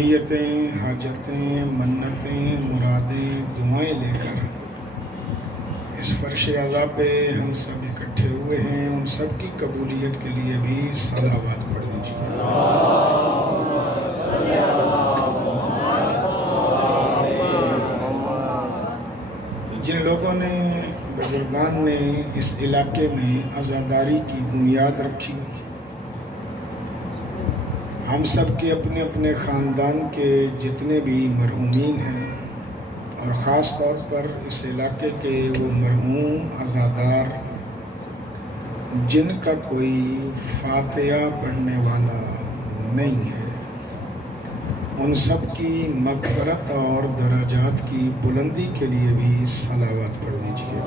نیتیں، حاجتیں، منتیں، مرادیں، دعائیں لے کر اس فرش اعلیٰ پہ ہم سب اکٹھے ہوئے ہیں، ان سب کی قبولیت کے لیے بھی صلوات پڑھ دیجیے۔ جن لوگوں نے، بزرگان نے اس علاقے میں عزاداری کی بنیاد رکھی، ہم سب کے اپنے اپنے خاندان کے جتنے بھی مرحومین ہیں، اور خاص طور پر اس علاقے کے وہ مرحوم عزادار جن کا کوئی فاتحہ پڑھنے والا نہیں ہے، ان سب کی مغفرت اور درجات کی بلندی کے لیے بھی صلوات پڑھ دیجیے۔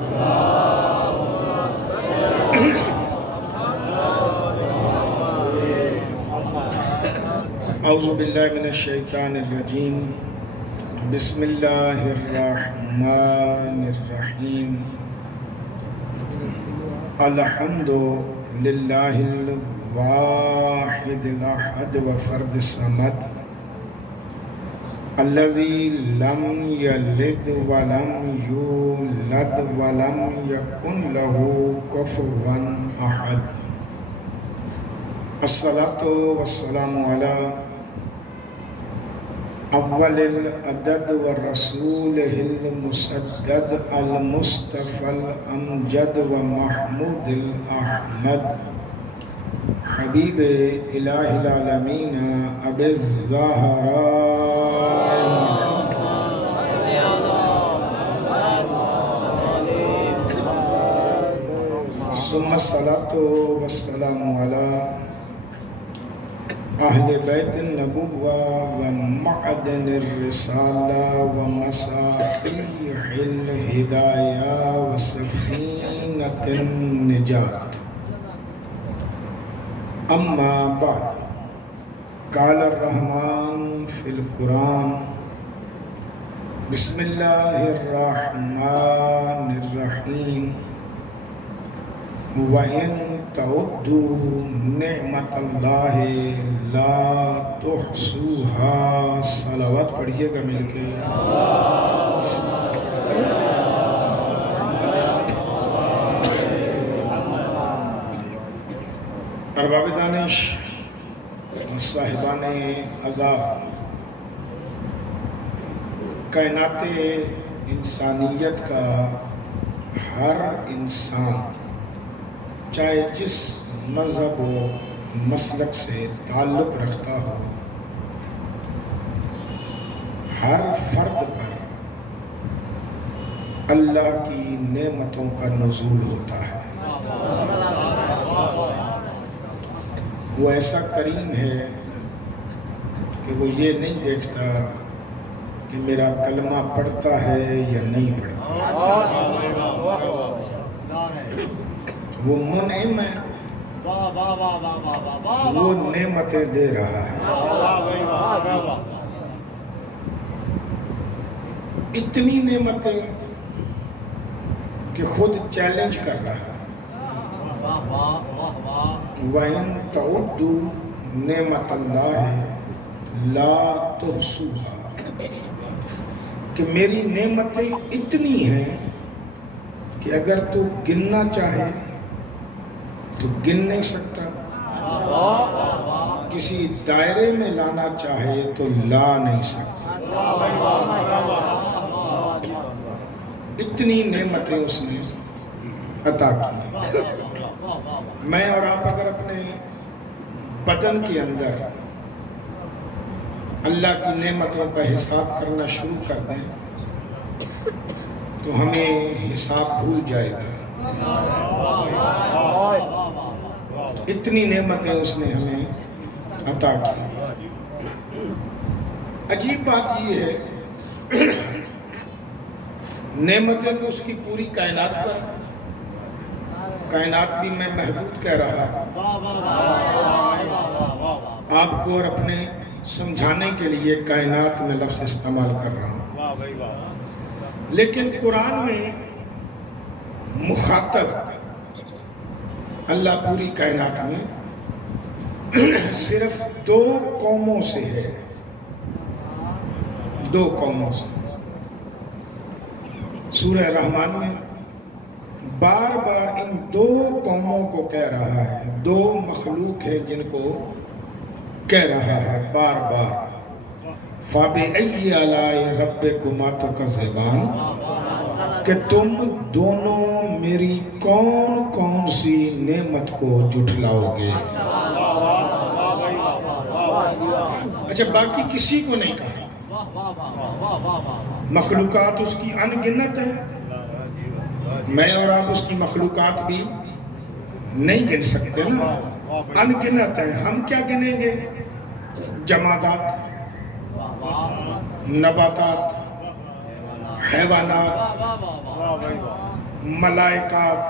اعوذ باللہ من الشیطان الرجیم، بسم اللہ الرحمن الرحیم، الحمد للہ الواحد الاحد وفرد الصمد الذی لم یلد ولم یولد ولم یکن لہ کفوا احد، الصلاۃ والسلام علی اول العدد والرسول المسدد المصطفى الامجد ومحمود الاحمد حبیب الہ العالمین ابی الزہراء ثم الصلاۃ والسلام علی اہل بیت النبوہ ومعدن الرسالہ ومصابیح الہدایہ وسفینۃ النجات، اما بعد، قال الرحمن فی القرآن، بسم اللہ الرحمن الرحیم، وَإِن تَعُدُّوا نِعْمَةَ اللَّهِ لَا تُحْصُوهَا، صلوات پڑھیے گا مل کے۔ ارباب دانش اور صاحبان عزا، کائنات انسانیت کا ہر انسان چاہے جس مذہب و مسلک سے تعلق رکھتا ہو، ہر فرد پر اللہ کی نعمتوں کا نزول ہوتا ہے۔ وہ ایسا کریم ہے کہ وہ یہ نہیں دیکھتا کہ میرا کلمہ پڑھتا ہے یا نہیں پڑھتا، وہ منعم ہے، وہ نعمتیں دے رہا ہے۔ اتنی نعمتیں کہ خود چیلنج کر رہا ہے، وَإِن تَعُدُّوا نِعْمَةَ اللَّهِ لَا تُحْصُوهَا، کہ میری نعمتیں اتنی ہیں کہ اگر تو گننا چاہے تو گن نہیں سکتا، کسی دائرے میں لانا چاہے تو لا نہیں سکتا۔ اتنی نعمتیں اس نے عطا کی۔ میں اور آپ اگر اپنے بدن کے اندر اللہ کی نعمتوں کا حساب کرنا شروع کر دیں تو ہمیں حساب بھول جائے گا۔ اتنی نعمتیں اس نے ہمیں عطا کی۔ عجیب بات یہ ہے، نعمتیں تو اس کی پوری کائنات پر، کائنات بھی میں محدود کہہ رہا، آپ کو اور اپنے سمجھانے کے لیے کائنات میں لفظ استعمال کر رہا ہوں، لیکن قرآن میں مخاطب اللہ پوری کائنات میں صرف دو قوموں سے ہے، دو قوموں سے. سورہ رحمان میں بار بار ان دو قوموں کو کہہ رہا ہے. دو مخلوق ہیں جن کو کہہ رہا ہے بار بار. فَبِأَيِّ آلَاءِ رَبِّكُمَا تُكَذِّبَانِ، کہ تم دونوں میری کون کون سی نعمت کو جھٹلاؤ گے. اچھا باقی کسی کو نہیں کہا. مخلوقات اس کی ان گنت ہے. میں اور آپ اس کی مخلوقات بھی نہیں گن سکتے نا، ان گنت ہے. ہم کیا گنیں گے؟ جمادات، نباتات، حیوانات، ملائکات،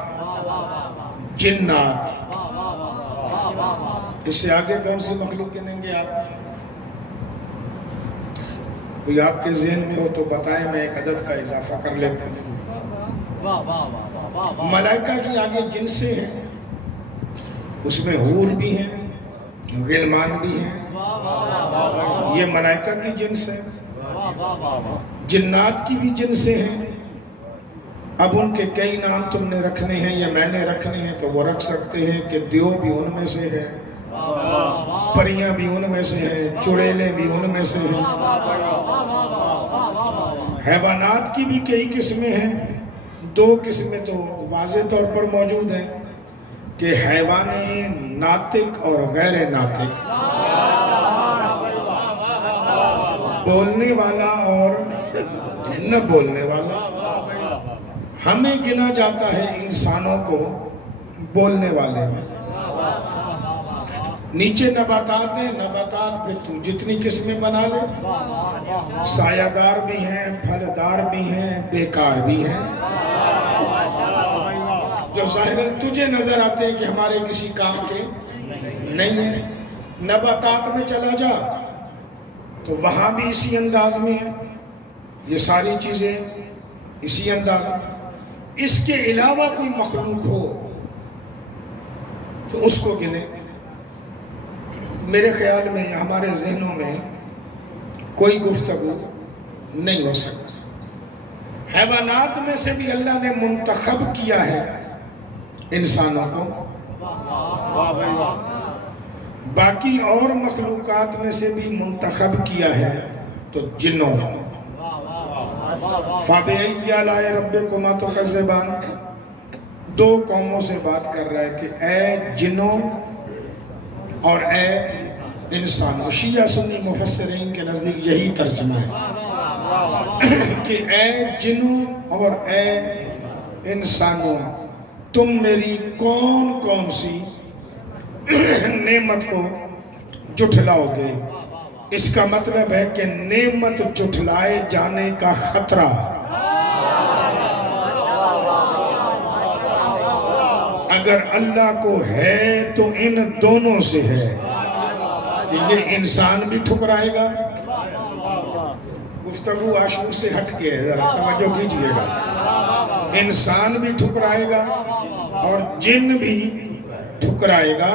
جنات. اس سے آگے کون سی مخلوق گنیں گے آپ؟ کوئی آپ کے ذہن میں ہو تو بتائیں، میں ایک عدد کا اضافہ کر لیتا ہوں. ملائکہ کی آگے جن سے ہیں، اس میں حور بھی ہیں، غلمان بھی ہیں. یہ ملائکہ کی جنس ہے. جنات کی بھی جنس ہیں. اب ان کے کئی نام تم نے رکھنے ہیں یا میں نے رکھنے ہیں تو وہ رکھ سکتے ہیں کہ دیو بھی ان میں سے ہے، پریاں بھی ان میں سے ہیں، چڑیلیں بھی ان میں سے ہیں. حیوانات کی بھی کئی قسمیں ہیں. دو قسمیں تو واضح طور پر موجود ہیں کہ حیوان ناطق اور غیر ناطق، بولنے والا اور نہ بولنے والا. ہمیں گنا جاتا ہے انسانوں کو بولنے والے میں. نیچے نباتات ہیں. نباتات پھر تو جتنی قسمیں بنا لے. سایہ دار بھی ہیں، پھلدار بھی ہیں، بیکار بھی ہیں. جو ظاہر تجھے نظر آتے ہیں کہ ہمارے کسی کام کے نہیں ہیں. نباتات میں چلا جا تو وہاں بھی اسی انداز میں ہے. یہ ساری چیزیں اسی انداز میں. اس کے علاوہ کوئی مخلوق ہو تو اس کو گنے. میرے خیال میں ہمارے ذہنوں میں کوئی گفتگو نہیں ہو سکتی. حیوانات میں سے بھی اللہ نے منتخب کیا ہے انسانوں کو. باقی اور مخلوقات میں سے بھی منتخب کیا ہے تو جنوں کو. فَبِأَيِّ آلَاءِ رَبِّكُمَا تُكَذِّبَانِ، دو قوموں سے بات کر رہا ہے کہ اے جنوں اور اے انسانوں. شیعہ سنی مفسرین کے نزدیک یہی ترجمہ ہے کہ اے جنوں اور اے انسانوں، تم میری کون کون سی نعمت کو جھٹلاؤ گے. اس کا مطلب ہے کہ نعمت جھٹلائے جانے کا خطرہ اگر اللہ کو ہے تو ان دونوں سے ہے کہ یہ انسان بھی ٹھکرائے گا. گفتگو عاشور سے ہٹ کے ذرا توجہ کیجئے گا. انسان بھی ٹھکرائے گا اور جن بھی ٹھکرائے گا.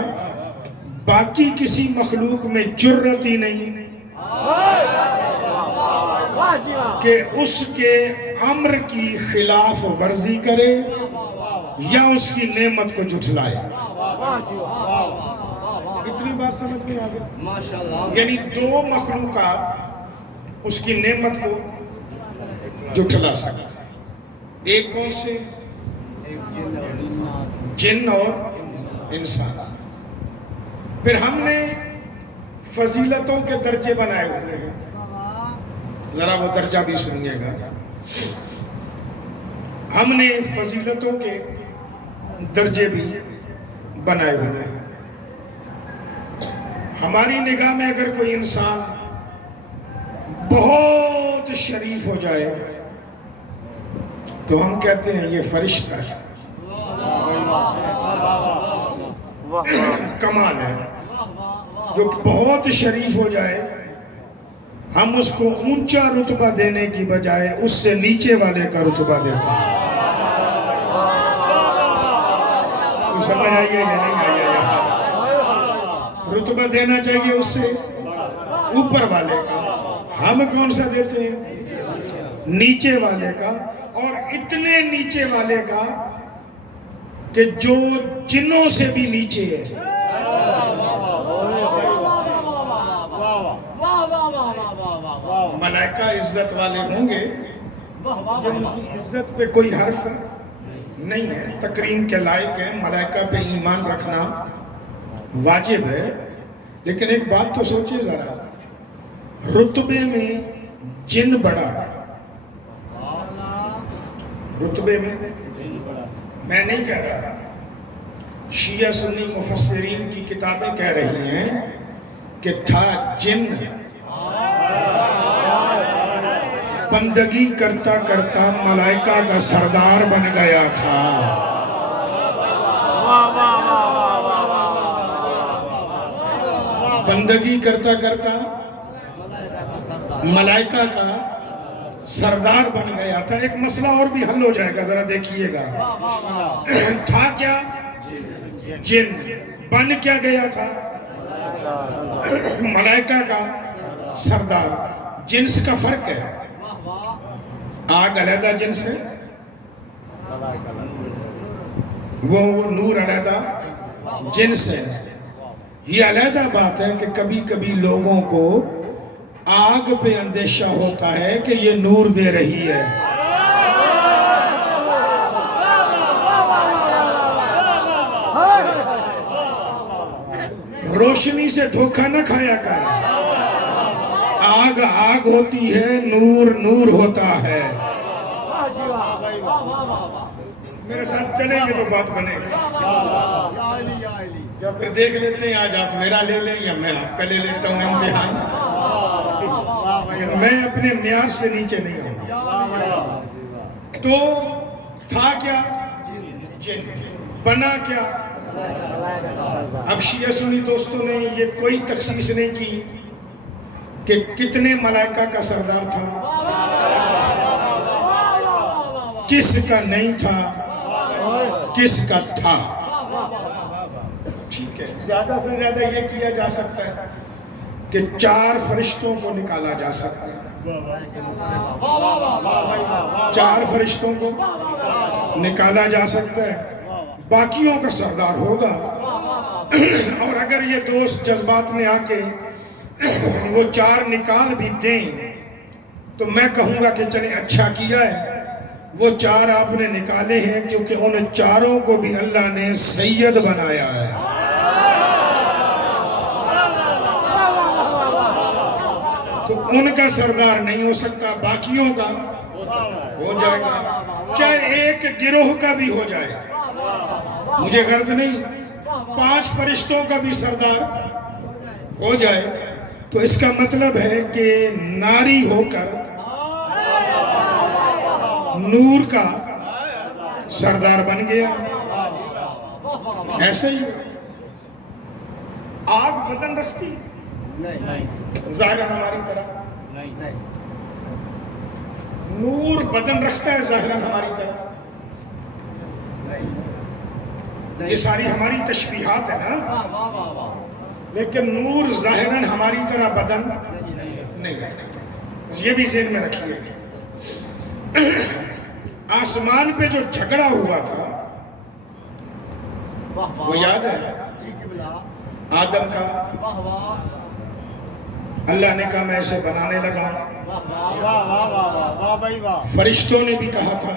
باقی کسی مخلوق میں جرت ہی نہیں کہ اس کے امر کی خلاف ورزی کرے یا اس کی نعمت کو جھٹلائے. اتنی بات سمجھ میں آ گیا. یعنی دو مخلوقات اس کی نعمت کو جھٹلا سکتے. ایک کون سے؟ جن اور انسان. پھر ہم نے فضیلتوں کے درجے بنائے ہوئے ہیں. ذرا وہ درجہ بھی سنیے گا. ہم نے فضیلتوں کے درجے بھی بنائے ہوئے ہیں. ہماری نگاہ میں اگر کوئی انسان بہت شریف ہو جائے تو ہم کہتے ہیں یہ فرشتہ ہے. کمال ہے. جو بہت شریف ہو جائے ہم اس کو اونچا رتبہ دینے کی بجائے اس سے نیچے والے کا رتبہ دیتے ہیں. سمجھ آئیے یا نہیں آئیے؟ رتبہ دینا چاہیے اس سے اوپر والے کا. ہم کون سا دیتے ہیں؟ نیچے والے کا، اور اتنے نیچے والے کا کہ جو جنوں سے بھی نیچے ہے۔ ملائکہ عزت والے ہوں گے، ان کی عزت پہ کوئی حرف نہیں ہے، تکریم کے لائق ہے، ملائکہ پہ ایمان رکھنا واجب ہے۔ لیکن ایک بات تو سوچیں ذرا، رتبے میں جن بڑا ہے، رتبے میں میں نہیں کہہ رہا، شیعہ سنی مفسرین کی کتابیں کہہ رہی ہیں کہ تھا جن بندگی کرتا کرتا ملائکہ کا سردار بن گیا تھا۔ بندگی کرتا کرتا ملائکہ کا سردار بن گیا تھا۔ ایک مسئلہ اور بھی حل ہو جائے گا، ذرا دیکھیے گا۔ تھا کیا؟ جن۔ بن کیا گیا تھا؟ ملائکہ کا سردار۔ جنس کا فرق ہے، آگ علیحدہ جنس ہے، وہ نور علیحدہ جنس ہے۔ یہ علیحدہ بات ہے کہ کبھی کبھی لوگوں کو آگ پہ اندیشہ ہوتا ہے کہ یہ نور دے رہی ہے، روشنی سے دھوکہ نہ کھایا کر۔ آگ آگ ہوتی ہے، نور نور ہوتا ہے۔ میرے ساتھ چلیں گے تو بات بنے گی۔ یا پھر دیکھ لیتے ہیں، آج آپ میرا لے لیں یا میں آپ کا لے لیتا ہوں امتحان۔ میں اپنے معیار سے نیچے نہیں ہوں۔ تو تھا کیا؟ جن۔ بنا کیا؟ اب شیعہ سنی دوستوں نے یہ کوئی تخصیص نہیں کی کہ کتنے ملائکہ کا سردار تھا، کس کا نہیں تھا، کس کا تھا۔ ٹھیک ہے، زیادہ سے زیادہ یہ کیا جا سکتا ہے کہ 4 فرشتوں کو نکالا جا سکتا ہے، 4 فرشتوں کو نکالا جا سکتا ہے، باقیوں کا سردار ہوگا۔ اور اگر یہ دوست جذبات میں آ کے وہ 4 نکال بھی دیں تو میں کہوں گا کہ چلیں اچھا کیا ہے، وہ 4 آپ نے نکالے ہیں کیونکہ ان 4 کو بھی اللہ نے سید بنایا ہے۔ تو ان کا سردار نہیں ہو سکتا، باقیوں کا ہو جائے گا، چاہے ایک گروہ کا بھی ہو جائے، مجھے غرض نہیں، 5 فرشتوں کا بھی سردار ہو جائے تو اس کا مطلب ہے کہ ناری ہو کر نور کا سردار بن گیا۔ ایسے ہی آگ بدن رکھتی ظاہر ہماری طرح، نور بدن رکھتا ہے ظاہر ہماری طرح۔ یہ ساری ہماری تشبیہات ہے نا، لیکن نور ظاہراً ہماری طرح بدن نہیں رکھتا، یہ بھی ذہن میں رکھیے۔ آسمان پہ جو جھگڑا ہوا تھا وہ یاد ہے؟ آدم کا، اللہ نے کہا میں اسے بنانے لگا، فرشتوں نے بھی کہا تھا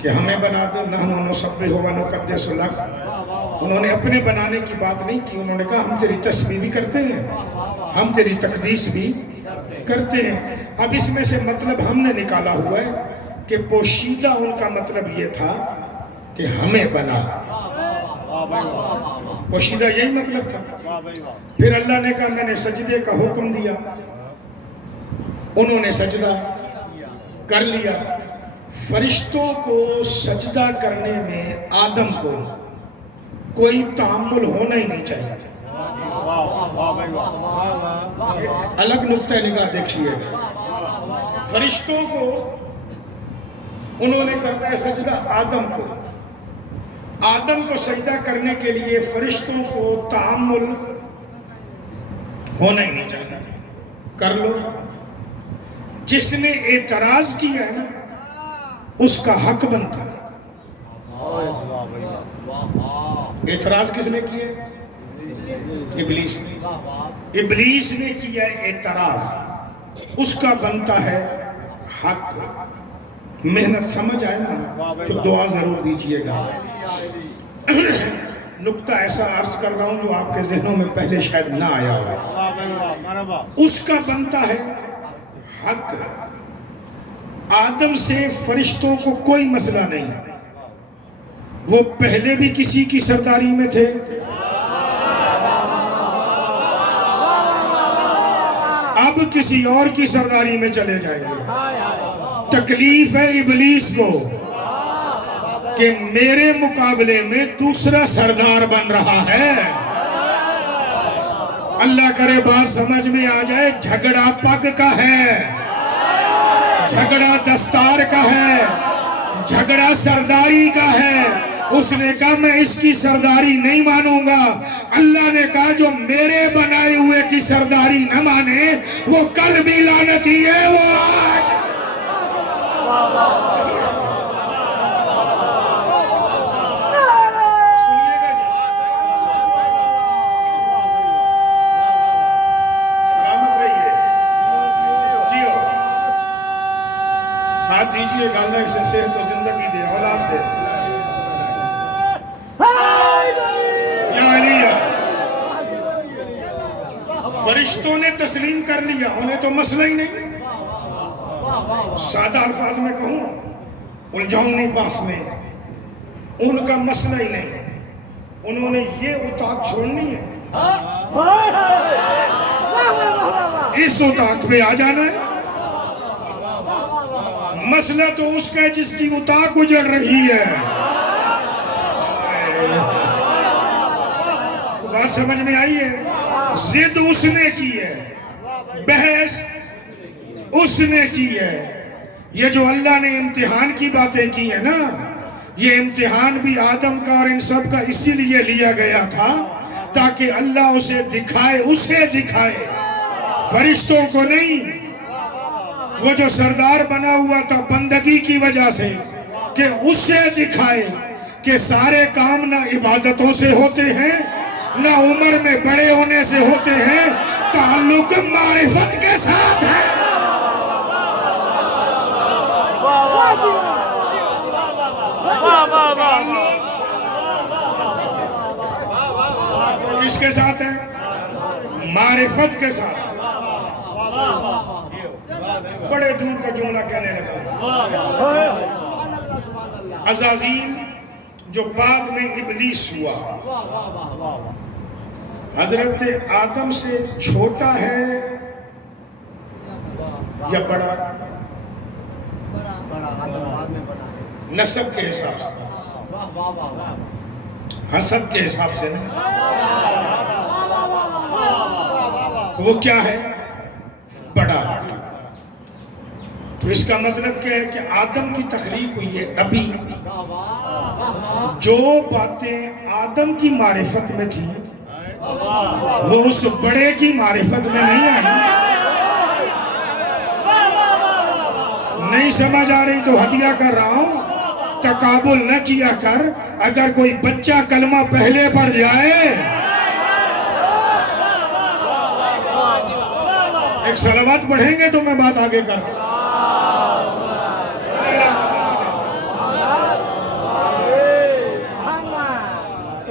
کہ ہمیں بنا دے، نحن نسبح و نقدس لک۔ انہوں نے اپنے بنانے کی بات نہیں کی، انہوں نے کہا ہم تیری تسبیح بھی کرتے ہیں، ہم تیری تقدیس بھی کرتے ہیں۔ اب اس میں سے مطلب ہم نے نکالا ہوا ہے کہ پوشیدہ ان کا مطلب یہ تھا کہ ہمیں بنا، پوشیدہ یہی مطلب تھا۔ پھر اللہ نے کہا میں نے سجدے کا حکم دیا، انہوں نے سجدہ کر لیا۔ فرشتوں کو سجدہ کرنے میں آدم کو کوئی تعامل ہونا ہی نہیں چاہیے۔ الگ نقطہ نگاہ دیکھیے، فرشتوں کو انہوں نے کرنا ہے سجدہ آدم کو، آدم کو سجدہ کرنے کے لیے فرشتوں کو تعامل ہونا ہی نہیں چاہیے۔ کر لو. جس نے اعتراض کیا ہے نا اس کا حق بنتا ہے. اعتراض کس نے کیا؟ ابلیس نے. ابلیس نے کیا اعتراض، اس کا بنتا ہے حق. محنت سمجھ آئے نا تو دعا ضرور دیجیے گا. نقطہ ایسا عرض کر رہا ہوں جو آپ کے ذہنوں میں پہلے شاید نہ آیا ہو. اس کا بنتا ہے حق. آدم سے فرشتوں کو کوئی مسئلہ نہیں، وہ پہلے بھی کسی کی سرداری میں تھے، اب کسی اور کی سرداری میں چلے جائیں گے. تکلیف ہے ابلیس کو کہ میرے مقابلے میں دوسرا سردار بن رہا ہے. اللہ کرے بات سمجھ میں آ جائے. جھگڑا پگ کا ہے، جھگڑا دستار کا ہے، جھگڑا سرداری کا ہے. اس نے کہا میں اس کی سرداری نہیں مانوں گا. اللہ نے کہا جو میرے بنائے ہوئے کی سرداری نہ مانے وہ کل بھی لعنتی ہے، وہ آج. سنیے گا جی، سلامت رہیے جیو. ساتھ دیجیے گا اللہ اسے صحت و زندگی دے، اولاد دے. فرشتوں نے تسلیم کر لیا، انہیں تو مسئلہ ہی نہیں. سادہ الفاظ میں کہوں الجھاؤں نہیں پاس میں، ان کا مسئلہ ہی نہیں. انہوں نے یہ اتاق چھوڑنی ہے، اس اتاق پہ آ جانا ہے. مسئلہ تو اس کا ہے جس کی اتاق اجڑ رہی ہے. بات سمجھ میں آئی ہے؟ ضد اس نے کی ہے، بحث اس نے کی ہے. یہ جو اللہ نے امتحان کی باتیں کی ہیں نا، یہ امتحان بھی آدم کا اور ان سب کا اسی لیے لیا گیا تھا تاکہ اللہ اسے دکھائے، اسے دکھائے، فرشتوں کو نہیں. وہ جو سردار بنا ہوا تھا بندگی کی وجہ سے، کہ اسے دکھائے کہ سارے کام نہ عبادتوں سے ہوتے ہیں، نہ عمر میں بڑے ہونے سے ہوتے ہیں، تعلق معرفت کے ساتھ ہے. کس کے ساتھ ہے؟ معرفت کے ساتھ. بڑے دور کا جملہ کہنے لگا. عزازیل جو بعد میں ابلیس ہوا، حضرت آدم سے چھوٹا ہے یا بڑا؟ نسب کے حساب سے، حسب کے حساب سے نہیں. وہ کیا ہے؟ بڑا. تو اس کا مطلب کیا ہے کہ آدم کی تخلیق ہوئی ہے ابھی. جو باتیں آدم کی معرفت میں تھی وہ اس بڑے کی معرفت میں نہیں آئی. نہیں سمجھ آ رہی تو ہدیہ کر رہا ہوں، تقابل نہ کیا کر. اگر کوئی بچہ کلمہ پہلے پڑھ جائے، ایک صلوات پڑھیں گے تو میں بات آگے کر رہا ہوں.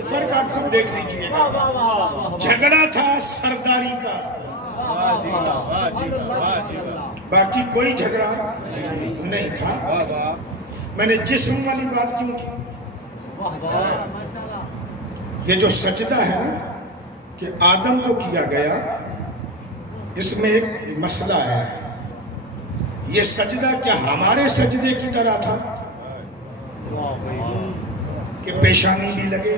فرق آپ خود دیکھ لیجئے گا. جھگڑا تھا سرداری کا، باقی کوئی جھگڑا نہیں تھا. میں نے جسم والی بات کیوں کی؟ یہ جو سجدہ ہے نا کہ آدم کو کیا گیا، اس میں ایک مسئلہ ہے. یہ سجدہ کیا ہمارے سجدے کی طرح تھا کہ پیشانی بھی لگے،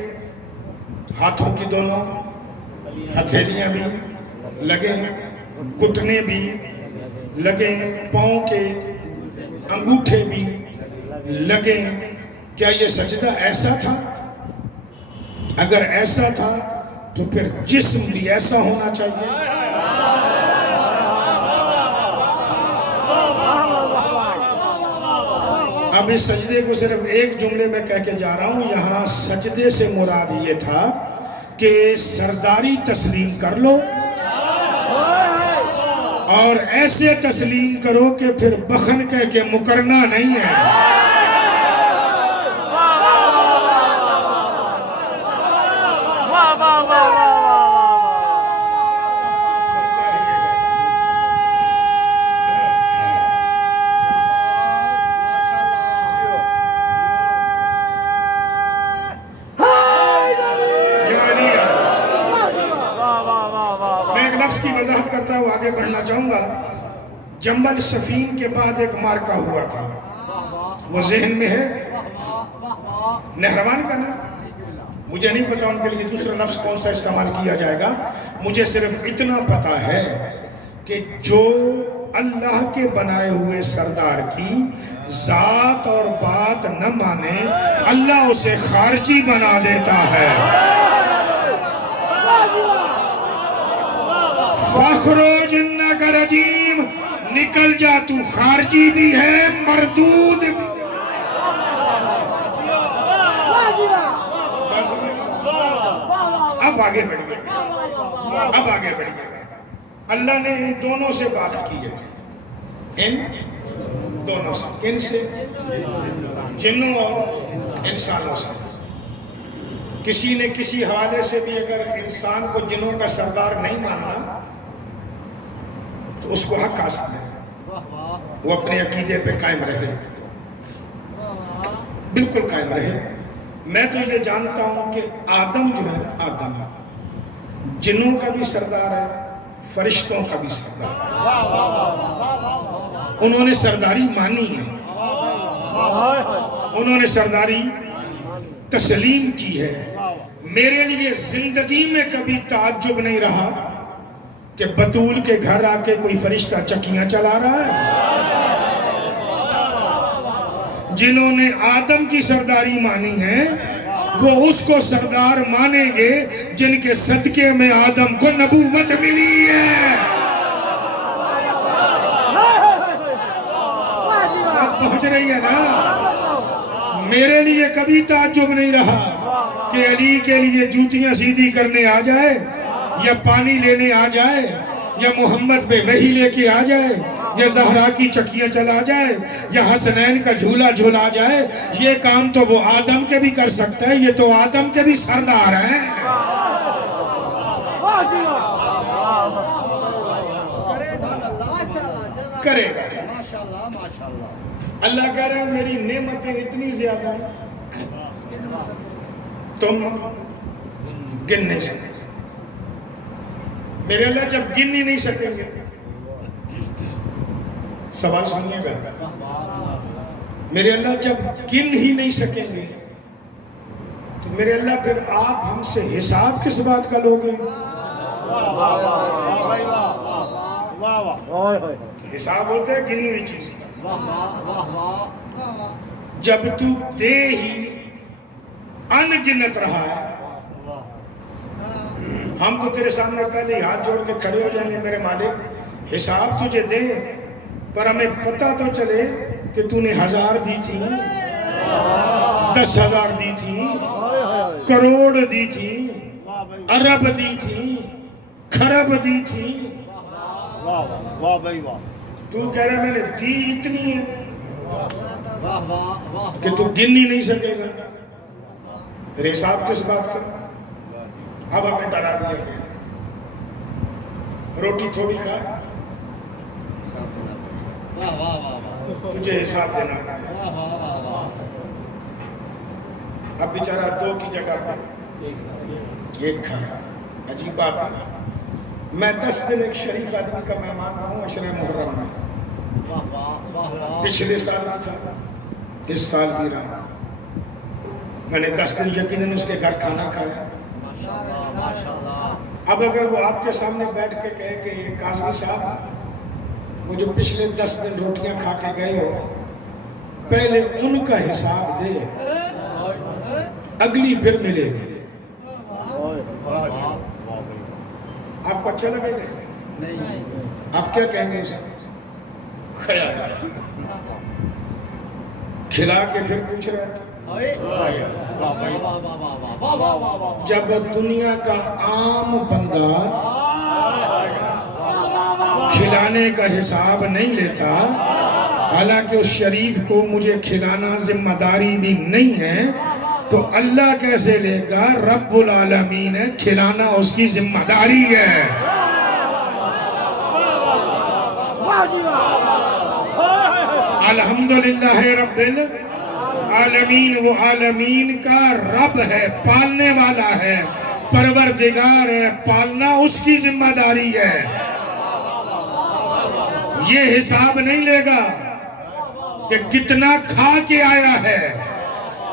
ہاتھوں کی دونوں ہتھیلیاں بھی لگے، گھٹنے بھی لگے، پاؤں کے انگوٹھے بھی لگے؟ کیا یہ سجدہ ایسا تھا؟ اگر ایسا تھا تو پھر جسم بھی ایسا ہونا چاہیے. اب اس سجدے کو صرف ایک جملے میں کہہ کے جا رہا ہوں. یہاں سجدے سے مراد یہ تھا کہ سرداری تسلیم کر لو اور ایسے تسلیم کرو کہ پھر بخن کہہ کے مکرنا نہیں ہے. کی وضاحت کرتا ہوں آگے بڑھنا چاہوں گا. جمل صفین کے بعد ایک مارکہ ہوا تھا, وہ ذہن میں ہے؟ نہروان کا نا, مجھے نہیں پتا ان کے لیے دوسرا لفظ کون سا استعمال کیا جائے گا. مجھے صرف اتنا پتا ہے کہ جو اللہ کے بنائے ہوئے سردار کی ذات اور بات نہ مانے اللہ اسے خارجی بنا دیتا ہے. فخروج انک رجیم, نکل جا تو خارجی بھی ہے مردود بھی. اب آگے بڑھ گئے. اللہ نے ان دونوں سے بات کی ہے, ان دونوں سے. کن سے؟ جنوں اور انسانوں سے. کسی نے کسی حوالے سے بھی اگر انسان کو جنوں کا سردار نہیں ماننا تو اس کو حق حاصل ہے, وہ اپنے عقیدے پہ قائم رہے, بالکل قائم رہے. میں تو یہ جانتا ہوں کہ آدم جو ہے نا, آدم جنوں کا بھی سردار ہے, فرشتوں کا بھی سردار ہے. انہوں نے سرداری مانی ہے, انہوں نے سرداری تسلیم کی ہے. میرے لیے زندگی میں کبھی تعجب نہیں رہا کہ بطول کے گھر آ کے کوئی فرشتہ چکیاں چلا رہا ہے. جنہوں نے آدم کی سرداری مانی ہے وہ اس کو سردار مانیں گے جن کے صدقے میں آدم کو نبوت ملی ہے. بات پہنچ رہی ہے نا؟ میرے لیے کبھی تعجب نہیں رہا کہ علی کے لیے جوتیاں سیدھی کرنے آ جائے, یا پانی لینے آ جائے, یا محمد پہ وحی لے کے آ جائے, یا زہرا کی چکیاں چلا جائے, یا حسنین کا جھولا جھولا جائے. یہ کام تو وہ آدم کے بھی کر سکتا ہے, یہ تو آدم کے بھی سردار ہیں. کرے گا. اللہ کہہ رہے ہیں میری نعمتیں اتنی زیادہ تم گن نہیں سکتے. میرے اللہ جب گن ہی نہیں سکیں گے, سوال سنیے گا, میرے اللہ جب گن ہی نہیں سکیں گے تو میرے اللہ پھر آپ ہم سے حساب کس بات کا لوگے؟ حساب ہوتا ہے گنی ہوئی چیز کا. جب تو دے ہی ان گنت رہا ہے, ہم تو تیرے سامنے پہلے ہاتھ جوڑ کے کھڑے ہو جائیں گے میرے مالک حساب تجھے دے, پر ہمیں پتہ تو چلے کہ تو نے 1000 دی تھی, 10,000 دی تھی, کروڑ دی تھی, ارب دی تھی, خرب دی تھی. واہ بھائی واہ. تو کہہ رہا میں نے دی اتنی ہے کہ تو گن ہی نہیں سکے گا. تیرے حساب کس بات کا؟ اب ہمیں ڈرا دیا گیا, روٹی تھوڑی کھا, تجھے حساب دینا پڑے. اب بیچارہ 2 کی جگہ پہ 1 کھا. عجیب بات ہے, میں 10 دن ایک شریف آدمی کا مہمان ہوں عشرہ محرم میں. پچھلے سال بھی تھا, اس سال بھی رہا. میں نے 10 دن یقیناً اس کے گھر کھانا کھایا. اب اگر وہ آپ کے سامنے بیٹھ کے کہے کہ یہ قاضی صاحب وہ جو پچھلے 10 دن روٹیاں کھا کے گئے ہو پہلے ان کا حساب دے, اگلی پھر ملے گی. آپ کو اچھا لگے گا؟ آپ کیا کہیں گے اسے؟ خیال. کھلا کے پھر پوچھ رہا تھا واہ بھائی واہ جب دنیا کا عام بندہ کھلانے کا حساب نہیں لیتا، حالانکہ اس شریف کو مجھے کھلانا ذمہ داری بھی نہیں ہے، تو اللہ کیسے لے گا؟ رب العالمین ہے، کھلانا اس کی ذمہ داری ہے۔ الحمدللہ رب العالمین، وہ عالمین کا رب ہے، پالنے والا ہے، پروردگار ہے، پالنا اس کی ذمہ داری ہے۔ یہ حساب نہیں لے گا کہ کتنا کھا کے آیا ہے،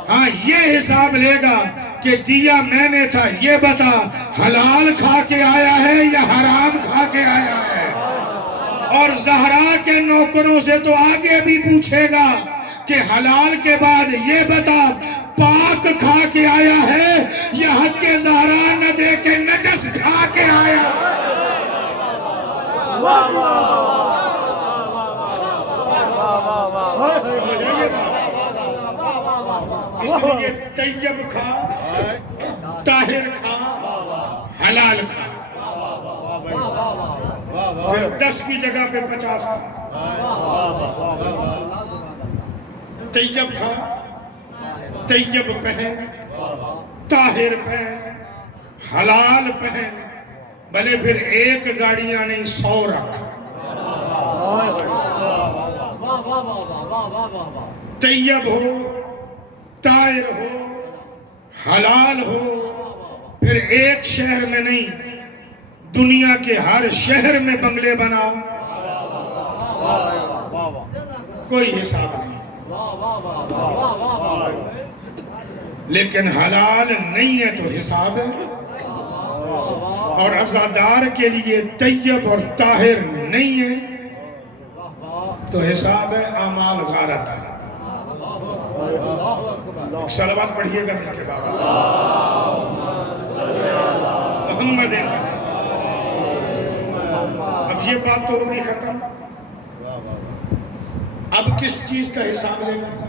ہاں یہ حساب لے گا کہ دیا میں نے تھا، یہ بتا حلال کھا کے آیا ہے یا حرام کھا کے آیا ہے۔ اور زہرا کے نوکروں سے تو آگے بھی پوچھے گا کہ حلال کے بعد یہ بتا پاک کھا کے آیا ہے یا حق کے زہرا نہ دے کے نجس کھا کے آیا۔ اس لیے طیب کھا، طاہر کھا، حلال کھا، پھر 10 کی جگہ پہ 50 کھا۔ طیب کھا، طیب پہن، طاہر پہن، حلال پہن، بھلے پھر ایک گاڑیاں نہیں 100 رکھ۔ طیب ہو، طاہر ہو، حلال ہو، پھر ایک شہر میں نہیں، دنیا کے ہر شہر میں بنگلے بناؤ، کوئی حساب نہیں۔ لیکن حلال نہیں ہے تو حساب ہے، اور عزادار کے لیے طیب اور طاہر نہیں ہے تو حساب ہے، اعمال غارت ہے۔ صلوات پڑھیے گا مل کے بابا محمد۔ اب یہ بات تو ہوگی ختم، اب کس چیز کا حساب لے گا؟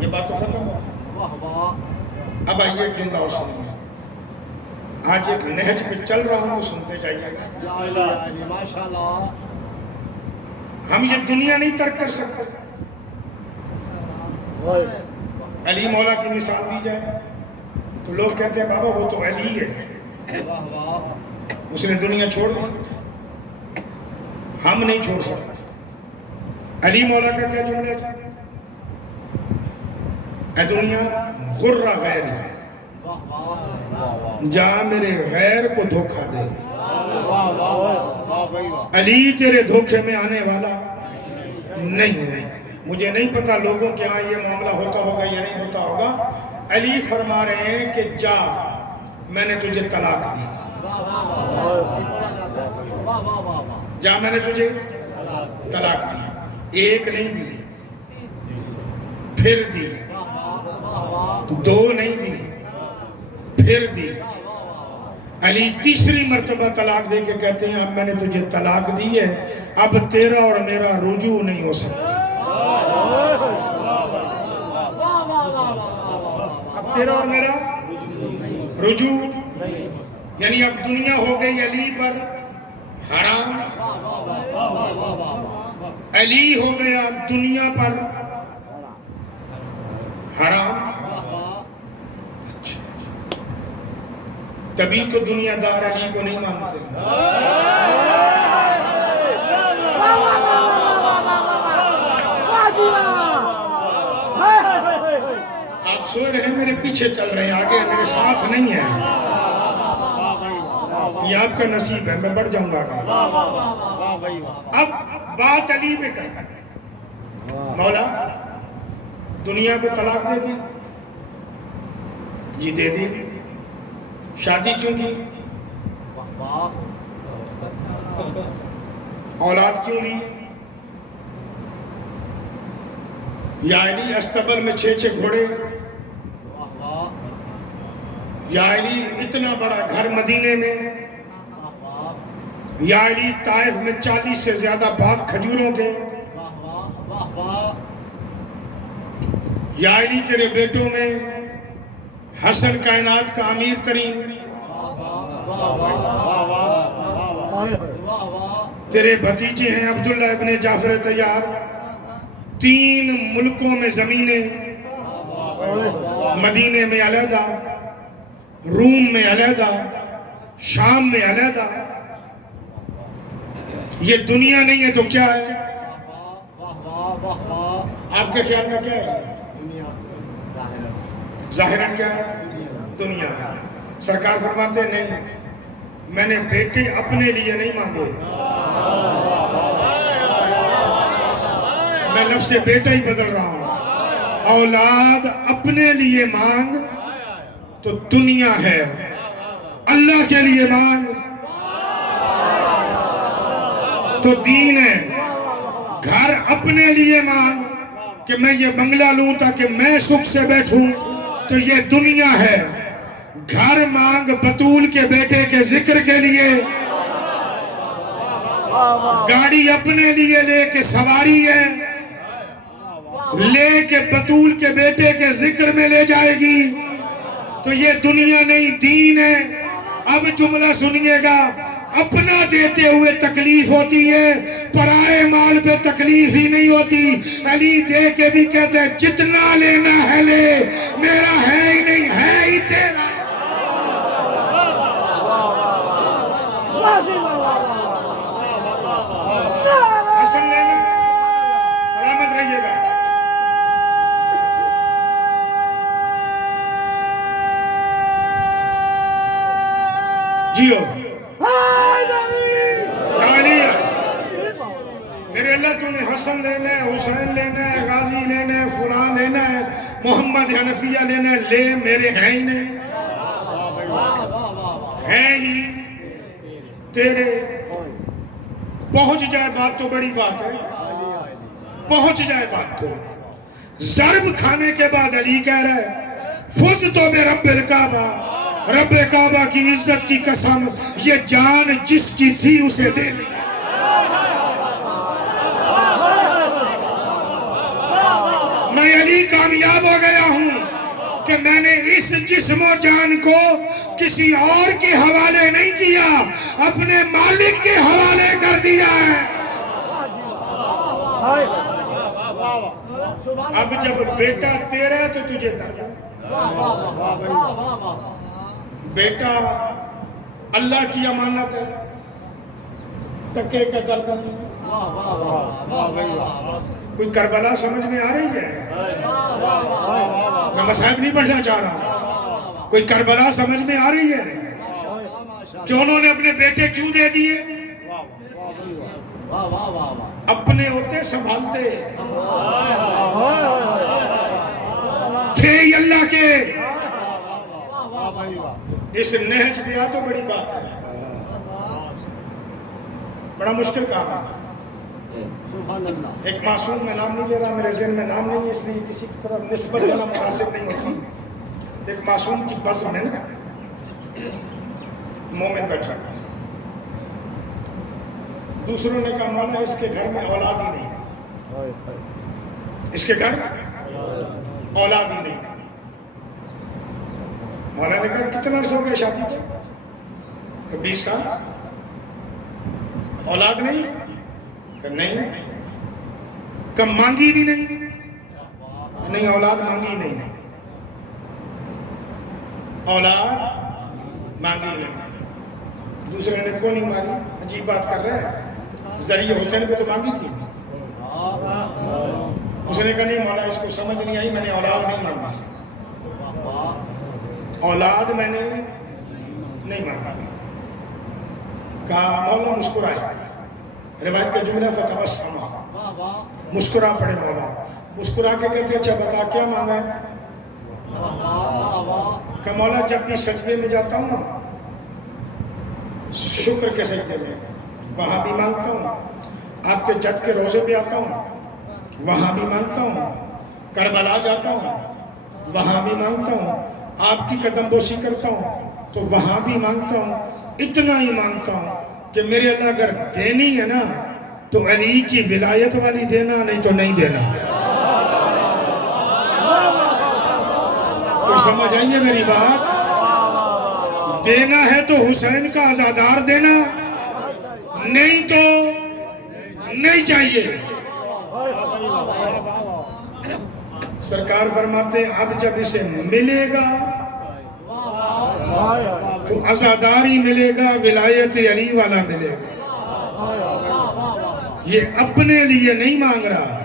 یہ بات تو ختم ہو۔ اب آئیے ایک جملہ اور سنیے، آج ایک نہج پہ چل رہا ہوں تو سنتے جائیے گا۔ ہم یہ دنیا نہیں ترک کر سکتے۔ علی مولا کی مثال دی جائے تو لوگ کہتے ہیں بابا وہ تو علی ہے، اس نے دنیا چھوڑ دی، ہم نہیں چھوڑ سکتے۔ علی مولا کا کیا جملہ ہے؟ اے دنیا غرہ غیر ہے، جا میرے غیر کو دھوکہ دے۔ علی تیرے دھوکے میں آنے والا نہیں ہے۔ مجھے نہیں پتا لوگوں کے ہاں یہ معاملہ ہوتا ہوگا یا نہیں ہوتا ہوگا۔ علی فرما رہے ہیں کہ جا میں نے تجھے طلاق دی، جا میں نے تجھے طلاق دی، ایک نہیں دی، پھر دی، 2 نہیں دی، پھر دی۔ علی تیسری مرتبہ طلاق دے کے کہتے ہیں اب میں نے تجھے طلاق دی ہے، اب تیرا اور میرا رجوع نہیں ہو سکتا۔ اب تیرا اور میرا رجوع، یعنی اب دنیا ہو گئی علی پر حرام، علی ہو گیا دنیا پر حرام۔ تبھی تو دنیا دار علی کو نہیں مانتے۔ آپ سوئے رہے میرے پیچھے چل رہے ہیں، آگے میرے ساتھ نہیں ہیں، یہ آپ کا نصیب ہے، میں بڑھ جاؤں گا آگے۔ اب بات علی پہ کرتا ہے، مولا دنیا کو طلاق دے دی، جی دے دی، شادی کیوں کی؟ اولاد کیوں لی؟ یا علی استبل میں 6 گھوڑے، یا علی اتنا بڑا گھر مدینے میں، یا علی طائف میں 40 سے زیادہ باغ کھجوروں کے، یا علی تیرے بیٹوں میں حسن کائنات کا امیر ترین، تیرے بھتیجے ہیں عبداللہ ابن جعفر طیار، 3 ملکوں میں زمینیں، مدینے میں علیحدہ، روم میں علیحدہ، شام میں علیحدہ. یہ دنیا نہیں ہے تو کیا ہے؟ آپ کے خیال میں کیا ہے؟ ظاہراً کیا ہے؟ دنیا ہے. سرکار فرماتے ہیں نہیں، میں نے بیٹے اپنے لیے نہیں مانگے، میں لفظ بیٹا ہی بدل رہا ہوں. اولاد اپنے لیے مانگ تو دنیا ہے، اللہ کے لیے مانگ تو دین ہے. گھر اپنے لیے مانگ کہ میں یہ بنگلہ لوں تاکہ میں سکھ سے بیٹھوں تو یہ دنیا ہے. گھر مانگ بطول کے بیٹے کے ذکر کے لیے، گاڑی اپنے لیے لے کے سواری ہے، لے کے بطول کے بیٹے کے ذکر میں لے جائے گی تو یہ دنیا نہیں دین ہے. اب جملہ سنیے گا، اپنا دیتے ہوئے تکلیف ہوتی ہے، پرائے مال پہ تکلیف ہی نہیں ہوتی. علی دے کے بھی کہتے ہیں جتنا لینا ہے لے، میرا ہے ہی نہیں، ہے ہی تیرا. حسن لینا، سلامت رہیے گا. جیو میرے اللہ، تو نے حسن لینا ہے، حسین لینا ہے، غازی لینا ہے، فلان لینا ہے، محمد حنفیہ لینا ہے، لے، میرے ہیں ہی نہیں، ہیں ہی تیرے. پہنچ جائے بات تو بڑی بات ہے، پہنچ جائے بات تو. ضرب کھانے کے بعد علی کہہ رہا ہے فز تو بے رب الکعبہ، رب کعبہ کی عزت کی قسم، یہ جان جس کی تھی اسے دے دی. میں علی کامیاب ہو گیا ہوں کہ میں نے اس جسم و جان کو کسی اور کے حوالے نہیں کیا، اپنے مالک کے حوالے کر دیا ہے. اب جب بیٹا تیرا ہے تو تجھے ترجمہ، بیٹا اللہ کی امانت ہے، تکے کا درد نہیں. کوئی کربلا سمجھ میں آ رہی ہے؟ میں مصائب نہیں پڑھنا چاہ رہا، کوئی کربلا سمجھ میں آ رہی ہے کہ انہوں نے اپنے بیٹے کیوں دے دیے؟ اپنے ہوتے سنبھالتے تھے ہی اللہ کے. اس نہج پہ آ تو بڑی بات ہے، بڑا مشکل کام ہے. ایک معصوم میں نام نہیں لے رہا، میرے ذہن میں نام نہیں ہے، اس لیے کسی کی طرف نسبت دینا مناسب نہیں ہوتی. ایک معصوم کی بزم میں نا مومن بیٹھا، دوسروں نے کہا مولا اس کے گھر میں اولاد ہی نہیں، اس کے گھر اولاد ہی نہیں. مولا نے کہا کتنا عرصہ ہو گیا شادی کو؟ کہ 20 سال. اولاد نہیں؟ کہ نہیں. کہ مانگی بھی نہیں؟ نہیں، اولاد مانگی نہیں، اولاد مانگی نہیں. دوسرے نے کیوں نہیں ماری؟ عجیب بات کر رہے ہیں، ذریعہ حسین کو تو مانگی تھی. اس نے کہا نہیں مولا اس کو سمجھ نہیں آئی، میں نے اولاد نہیں مانگی، اولاد میں نے نہیں مانگی. کہا مولا مسکرائے، روایت کا جملہ فتبسم، مسکرا پڑے مولا. مسکرا کے کہتے اچھا بتا کیا مانگا ہے؟ کہ مولا جب بھی سجدے میں جاتا ہوں نا، شکر کے سجدے میں، وہاں بھی مانگتا ہوں. آپ کے جد کے روزے پہ آتا ہوں، وہاں بھی مانگتا ہوں. کربلا جاتا ہوں، وہاں بھی مانگتا ہوں. آپ کی قدم بوسی کرتا ہوں تو وہاں بھی مانگتا ہوں. اتنا ہی مانگتا ہوں کہ میرے اللہ اگر دینی ہے نا تو علی کی ولایت والی دینا، نہیں تو نہیں دینا. تو سمجھ آئیے میری بات. دینا ہے تو حسین کا عزادار دینا, نہیں تو نہیں چاہیے. سرکار فرماتے ہیں اب جب اسے ملے گا تو عزاداری ملے گا, ولایت علی والا ملے گا. یہ اپنے لیے نہیں مانگ رہا.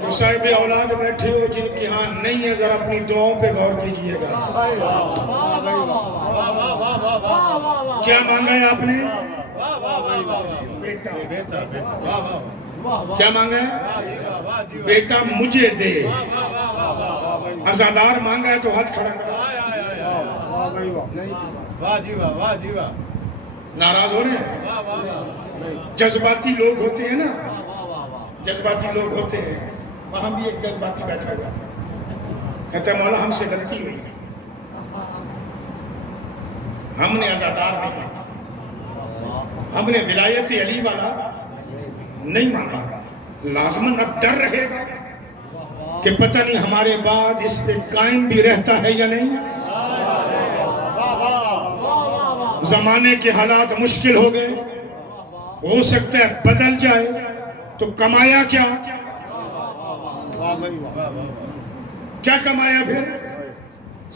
جو صاحب اولاد بیٹھے ہو جن کی ہاں نہیں ہے, ذرا اپنی دعاؤں پہ غور کیجئے گا. کیا مانگا ہے آپ نے؟ کیا مانگا ہے؟ بیٹا مجھے دے. عزادار مانگا ہے تو ہاتھ کھڑا کر. ناراض ہو رہے ہیں؟ جذباتی لوگ ہوتے ہیں نا, جذباتی لوگ ہوتے ہیں. وہاں بھی ایک جذباتی بیٹھا ہوا تھا, کہتا ہے مولا ہم سے غلطی ہوئی, ہم نے عزادار نہیں مانگا, ہم نے ولایت علی والا نہیں مانگا. لازماً اب ڈر رہے گا کہ پتہ نہیں ہمارے بعد اس پہ قائم بھی رہتا ہے یا نہیں. زمانے کے حالات مشکل ہو گئے, ہو سکتا ہے بدل جائے, تو کمایا کیا؟ کیا کمایا پھر؟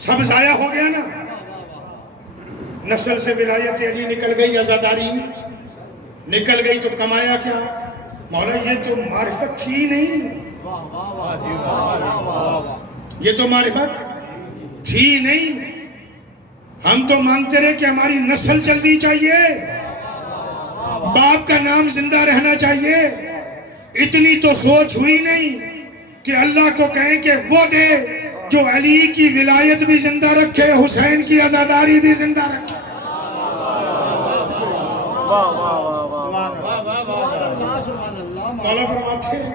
سب ضائع ہو گیا نا. نسل سے ولایت علی نکل گئی, عزاداری نکل گئی, تو کمایا کیا؟ مولا یہ تو معرفت تھی نہیں, یہ تو معرفت تھی نہیں. ہم تو مانگتے رہے کہ ہماری نسل چلنی چاہیے, باپ کا نام زندہ رہنا چاہیے. اتنی تو سوچ ہوئی نہیں کہ اللہ کو کہیں کہ وہ دے جو علی کی ولایت بھی زندہ رکھے, حسین کی عزاداری بھی زندہ رکھے. مولا فرماتے ہیں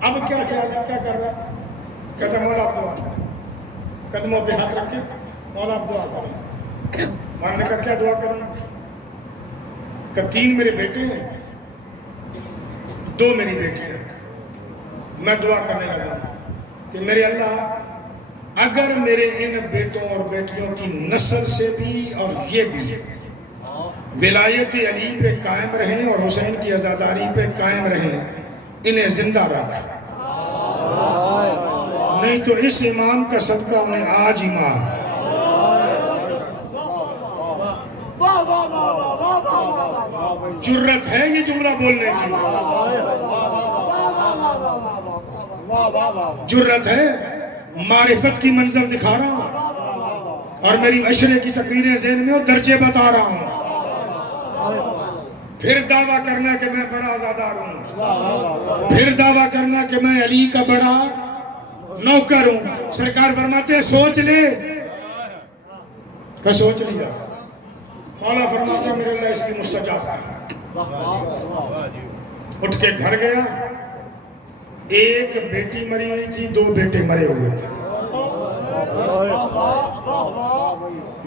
اب کیا خیال ہے, کیا کر رہا ہے؟ کہتا مولا آپ دعا کریں. قدموں پہ ہاتھ رکھے, مولا آپ دعا کریں. میں نے کہا کیا دعا کروں؟ کہ 3 میرے بیٹے ہیں, 2 میری بیٹی ہیں. میں دعا کرنے لگا کہ میرے اللہ, اگر میرے ان بیٹوں اور بیٹیوں کی نسل سے بھی اور یہ بھی ولایت علی پہ قائم رہیں اور حسین کی عزاداری پہ قائم رہیں, انہیں زندہ رکھ, نہیں تو اس امام کا صدقہ انہیں آج ہی مار. جرت ہے یہ جملہ بولنے کی, جرت ہے. معرفت کی منزل دکھا رہا ہوں اور میری عشرے کی تقریریں ذہن میں اور درجے بتا رہا ہوں. پھر دعویٰ کرنا کہ میں بڑا عزادار ہوں, پھر دعویٰ کرنا کہ میں علی کا بڑا نوکر ہوں. سرکار فرماتے ہیں سوچ لے. کہ سوچ لیا. مولا فرماتے ہیں میرے اللہ اس کی مستجاب کر. اٹھ کے گھر گیا, ایک بیٹی مری ہوئی تھی, 2 بیٹے مرے ہوئے تھے.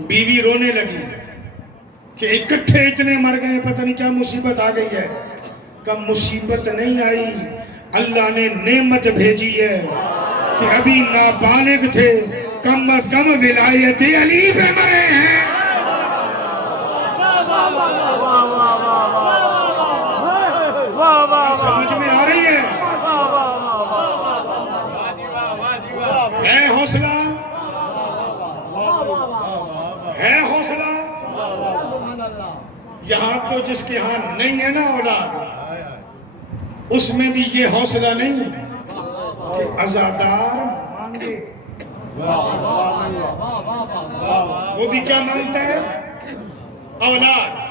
بیوی رونے لگی کہ اکٹھے اتنے مر گئے, پتہ نہیں کیا مصیبت آ گئی ہے. کب مصیبت نہیں آئی, اللہ نے نعمت بھیجی ہے کہ ابھی نابالغ تھے, کم از کم ولایت علی پہ مرے ہیں. سمجھ میں آ رہی ہے؟ ہے حوصلہ, ہے حوصلہ. یہاں تو جس کے ہاں نہیں ہے نا اولاد, اس میں بھی یہ حوصلہ نہیں کہ عزادار مانگے. وہ بھی کیا مانگتا ہے؟ اولاد.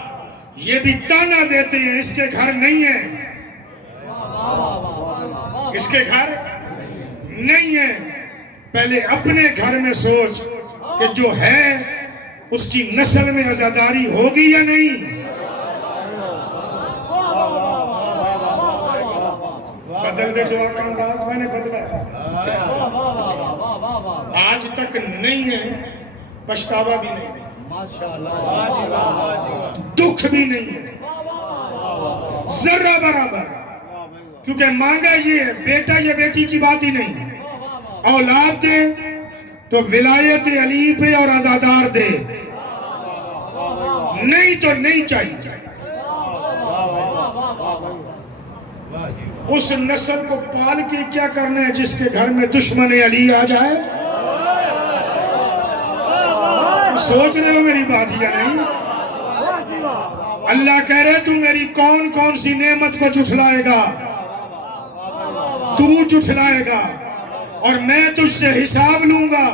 یہ بھی تانا دیتے ہیں اس کے گھر نہیں ہے, اس کے گھر نہیں ہے. پہلے اپنے گھر میں سوچ کہ جو ہے اس کی نسل میں عزاداری ہوگی یا نہیں. بدل دے دعا کا انداز, میں نے بدلا. آج تک نہیں ہے, پچھتاوا بھی نہیں, دکھ بھی نہیں ہے, ذرہ برابر. کیونکہ مانگا یہ ہے, بیٹا یا بیٹی کی بات ہی نہیں, اولاد دے تو ولایت علی پہ اور عزادار دے، نہیں تو نہیں چاہیے۔ اس نسل کو پال کے کیا کرنا ہے جس کے گھر میں دشمن علی آ جائے؟ سوچ رہے ہو میری بات یا نہیں؟ اللہ کہہ رہے تو میری کون کون سی نعمت کو جھٹلائے گا؟ تو جھٹلائے گا، اور میں تجھ سے حساب لوں گا،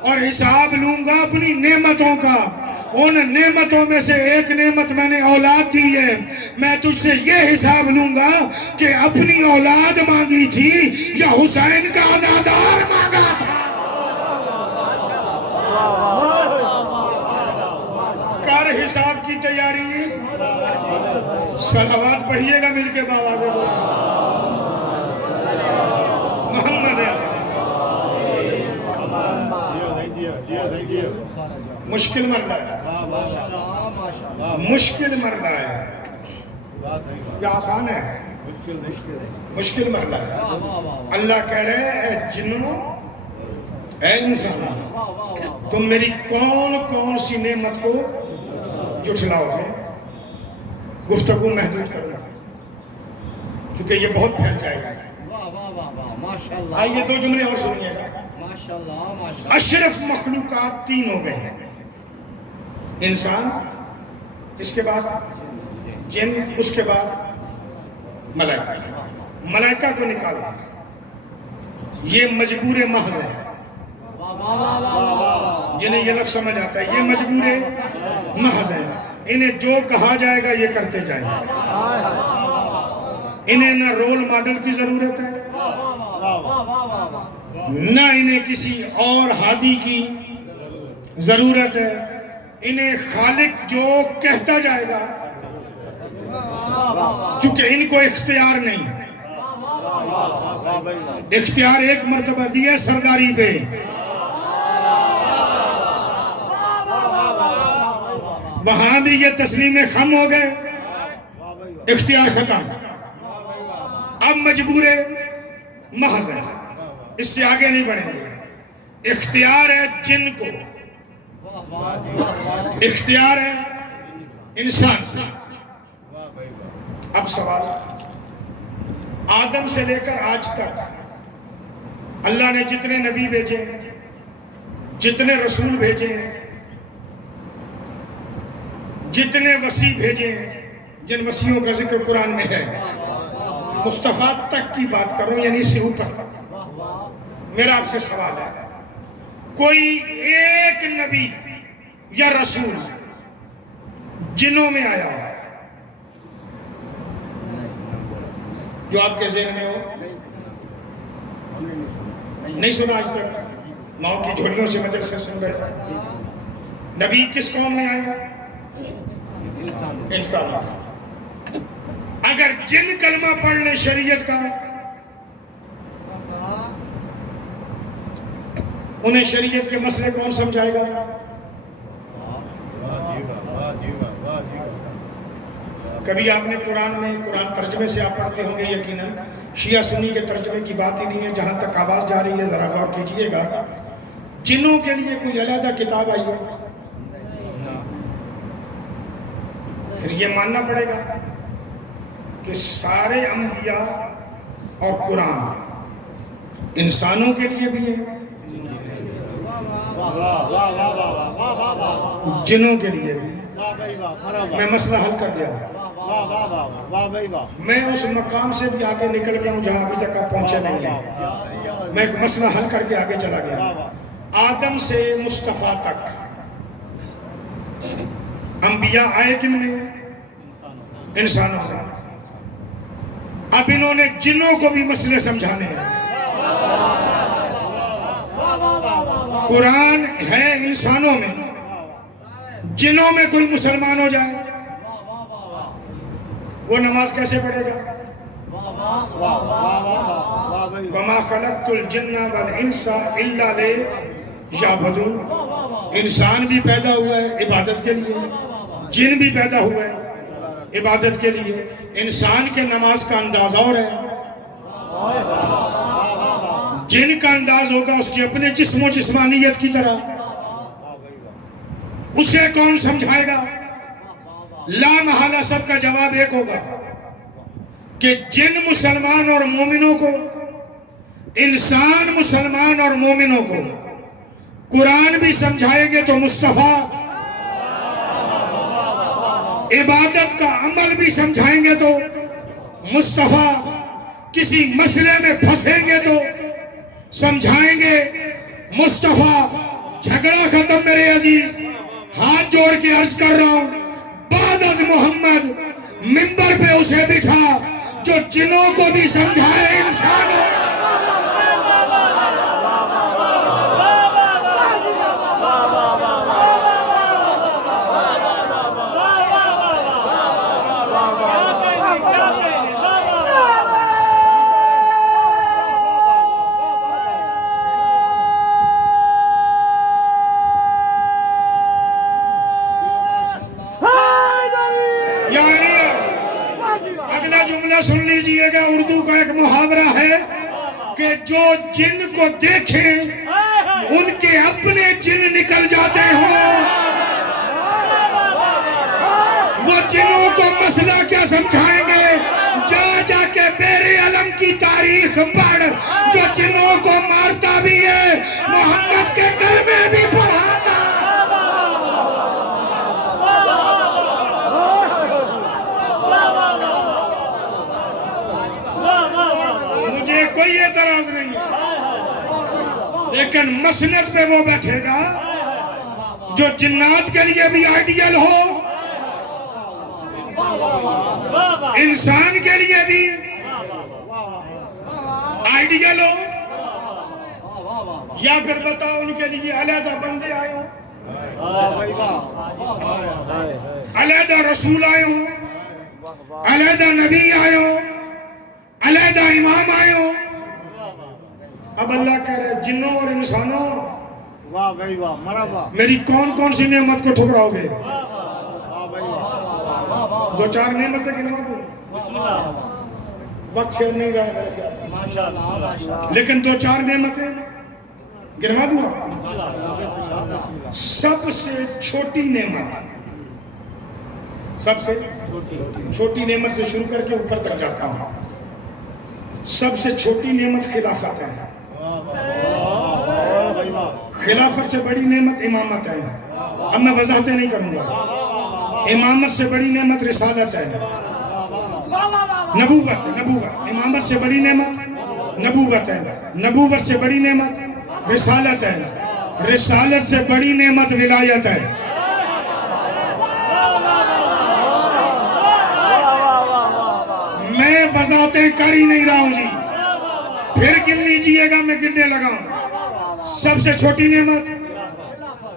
اور حساب لوں گا اپنی نعمتوں کا۔ ان نعمتوں میں سے ایک نعمت میں نے اولاد دی ہے، میں تجھ سے یہ حساب لوں گا کہ اپنی اولاد مانگی تھی یا حسین کا عزادار مانگا تھا۔ کر حساب کی تیاری، صلوات پڑھیے گا مل کے بابا سے محمد ہے۔ مشکل مرلہ ہے، مشکل مرلہ ہے، یہ آسان ہے، مشکل مرلہ ہے۔ اللہ کہہ رہے اے جنوں، اے انسان، تم میری کون کون سی نعمت کو جھٹلاؤ گے؟ گفتگو محدود کرنا کیونکہ یہ بہت پھیل جائے گا۔ آئیے دو جملے اور سنیے گا۔ اشرف مخلوقات تین ہو گئے ہیں، انسان، اس کے بعد جن، اس کے بعد ملائکہ۔ ملائکہ کو نکال دیا، یہ مجبور محض ہے، جنہیں یہ لفظ سمجھ آتا ہے، یہ مجبور محض ہے، انہیں جو کہا جائے گا یہ کرتے جائیں گے، انہیں نہ رول ماڈل کی ضرورت ہے، نہ انہیں کسی اور ہادی کی ضرورت ہے، انہیں خالق جو کہتا جائے گا، چونکہ ان کو اختیار نہیں، اختیار ایک مرتبہ دیا سرداری پہ، وہاں بھی یہ تسلیم خم ہو گئے، اختیار ختم، اب مجبور محض ہے، اس سے آگے نہیں بڑھیں گے۔ اختیار ہے جن کو، اختیار ہے انسان سے۔ اب سوال، آدم سے لے کر آج تک اللہ نے جتنے نبی بھیجے ہیں، جتنے رسول بھیجے ہیں، جتنے وسیع بھیجے ہیں، جن وسیعوں کا ذکر قرآن میں ہے، مصطفیٰ تک کی بات کروں یعنی اس سے اوپر تک، میرا آپ سے سوال ہے، کوئی ایک نبی یا رسول جنوں میں آیا ہوا ہے جو آپ کے ذہن میں ہو؟ نہیں سنا آج تک؟ ماؤں کی جھولیوں سے مجلس سے سن رہے؟ نبی کس قوم میں آئے؟ انسان۔ اگر جن کلمہ پڑھ لیں شریعت کا، انہیں شریعت کے مسئلے کون سمجھائے گا؟ کبھی آپ نے قرآن میں، قرآن ترجمے سے آپ پڑھتے ہوں گے یقیناً، شیعہ سنی کے ترجمے کی بات ہی نہیں ہے، جہاں تک آواز جا رہی ہے ذرا غور کیجئے گا، جنوں کے لیے کوئی علیحدہ کتاب آئی ہو؟ پھر یہ ماننا پڑے گا کہ سارے انبیاء اور قرآن انسانوں کے لیے بھی ہے، جنوں کے لیے بھی۔ میں مسئلہ حل کر گیا، میں اس مقام سے بھی آگے نکل گیا ہوں جہاں ابھی تک آپ پہنچے نہیں ہیں، میں ایک مسئلہ حل کر کے آگے چلا گیا۔ آدم سے مصطفیٰ تک انبیاء آئے کن میں؟ انسانوں سے۔ اب انہوں نے جنوں کو بھی مسئلے سمجھانے ہیں۔ قرآن ہے انسانوں میں، جنوں میں کوئی مسلمان ہو جائے وہ نماز کیسے پڑھے گا؟ وَمَا خَلَقْتُ الْجِنَّ وَالْإِنسَ إِلَّا لِيَعْبُدُونِ۔ انسان بھی پیدا ہوا ہے عبادت کے لیے، جن بھی پیدا ہوا ہے عبادت کے لیے۔ انسان کے نماز کا انداز اور ہے، جن کا انداز ہوگا اس کی اپنے جسم و جسمانیت کی طرح، اسے کون سمجھائے گا؟ لا محالہ سب کا جواب ایک ہوگا کہ جن مسلمان اور مومنوں کو، انسان مسلمان اور مومنوں کو قرآن بھی سمجھائیں گے تو مصطفیٰ، عبادت کا عمل بھی سمجھائیں گے تو مصطفیٰ، کسی مسئلے میں پھنسیں گے تو سمجھائیں گے مصطفیٰ۔ جھگڑا ختم میرے عزیز، ہاتھ جوڑ کے عرض کر رہا ہوں، بعد از محمد منبر پہ اسے بٹھا جو جنوں کو بھی سمجھائے انسانوں۔ سن لیجئے گا، اردو کا ایک محاورہ ہے کہ جو جن کو دیکھیں ان کے اپنے جن نکل جاتے ہوں، وہ جنوں کو مسئلہ کیا سمجھائیں گے؟ جا جا کے بیر علم کی تاریخ پڑھ، جو جنوں کو مارتا بھی ہے محمد کے کلمے بھی پڑھاتا۔ کوئی اعتراض نہیں ہے، لیکن مسند پہ وہ بیٹھے گا جو جنات کے لیے بھی آئیڈیل ہو، انسان کے لیے بھی آئیڈیل ہو، یا پھر بتاؤ ان کے لیے علیحدہ بندے آئے ہوں، علیحدہ رسول آئے ہوں، علیحدہ نبی آئے ہوں، علیحدہ امام آئے ہوں۔ اب اللہ کہہ رہے جنوں اور انسانوں، واہ بھائی واہ، مرحبا، میری کون کون سی نعمت کو ٹھکراؤ گے؟ دو چار نعمتیں گنوا دوں، وقت شیر نہیں رہا میرے خیال، لیکن دو چار نعمتیں گنوا دوں آپ۔ سب سے چھوٹی نعمت، سب سے چھوٹی نعمت سے شروع کر کے اوپر تک جاتا ہوں۔ سب سے چھوٹی نعمت خلافت ہے، خلافت سے بڑی نعمت امامت ہے۔ اب میں وضاحتیں نہیں کروں گا۔ امامت سے بڑی نعمت رسالت ہے، نبوت، امامت سے بڑی نعمت نبوت ہے، نبوت سے بڑی نعمت رسالت ہے، رسالت سے بڑی نعمت ولایت ہے۔ میں وضاحتیں کر ہی نہیں رہا ہوں جی، پھر گن لیجئے گا، میں گننے لگا ہوں۔ سب سے چھوٹی نعمت،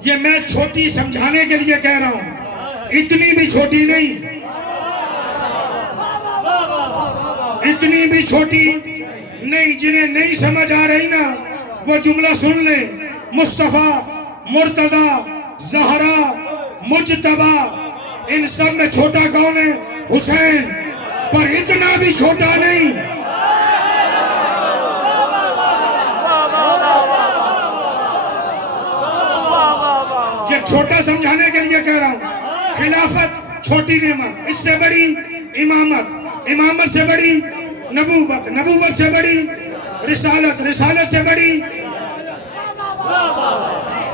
یہ میں چھوٹی سمجھانے کے لیے کہہ رہا ہوں، اتنی بھی چھوٹی نہیں، اتنی بھی چھوٹی نہیں۔ جنہیں نہیں سمجھ آ رہی نا وہ جملہ سن لیں، مصطفیٰ، مرتضی، زہرا، مجتبی، ان سب میں چھوٹا کون ہے؟ حسین، پر اتنا بھی چھوٹا نہیں۔ یہ چھوٹا سمجھانے کے لیے کہہ رہا ہوں۔ خلافت چھوٹی نعمت، اس سے بڑی امامت، امامت سے بڑی نبوت، نبوت سے بڑی رسالت، رسالت سے بڑی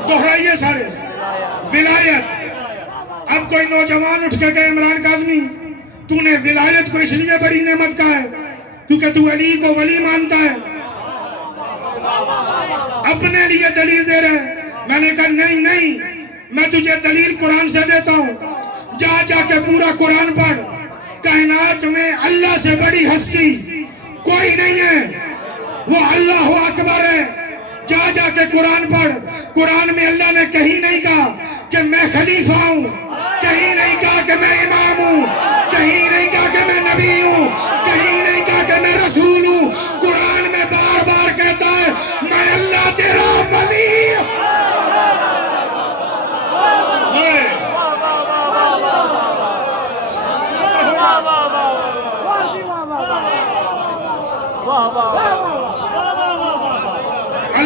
دہرائیے سارے ولایت۔ اب کوئی نوجوان اٹھ کے کہے عمران کاظمی تو نے ولایت کو اس لیے بڑی نعمت کہا ہے کیونکہ تو علی کو ولی مانتا ہے، اپنے لیے دلیل دے رہے ہیں۔ میں نے کہا نہیں، میں تجھے دلیل قرآن سے دیتا ہوں، جا جا کے پورا قرآن پڑھ۔ کائنات میں اللہ سے بڑی ہستی کوئی نہیں ہے، وہ اللہ اکبر ہے۔ جا جا کے قرآن پڑھ، قرآن میں اللہ نے کہیں نہیں کہا کہ میں خلیفہ ہوں، کہیں نہیں کہا کہ میں امام ہوں، کہیں نہیں کہا کہ میں نبی ہوں، کہیں نہیں کہا کہ میں رسول ہوں۔ قرآن میں بار بار کہتا ہے میں اللہ تیرا ولی ہوں۔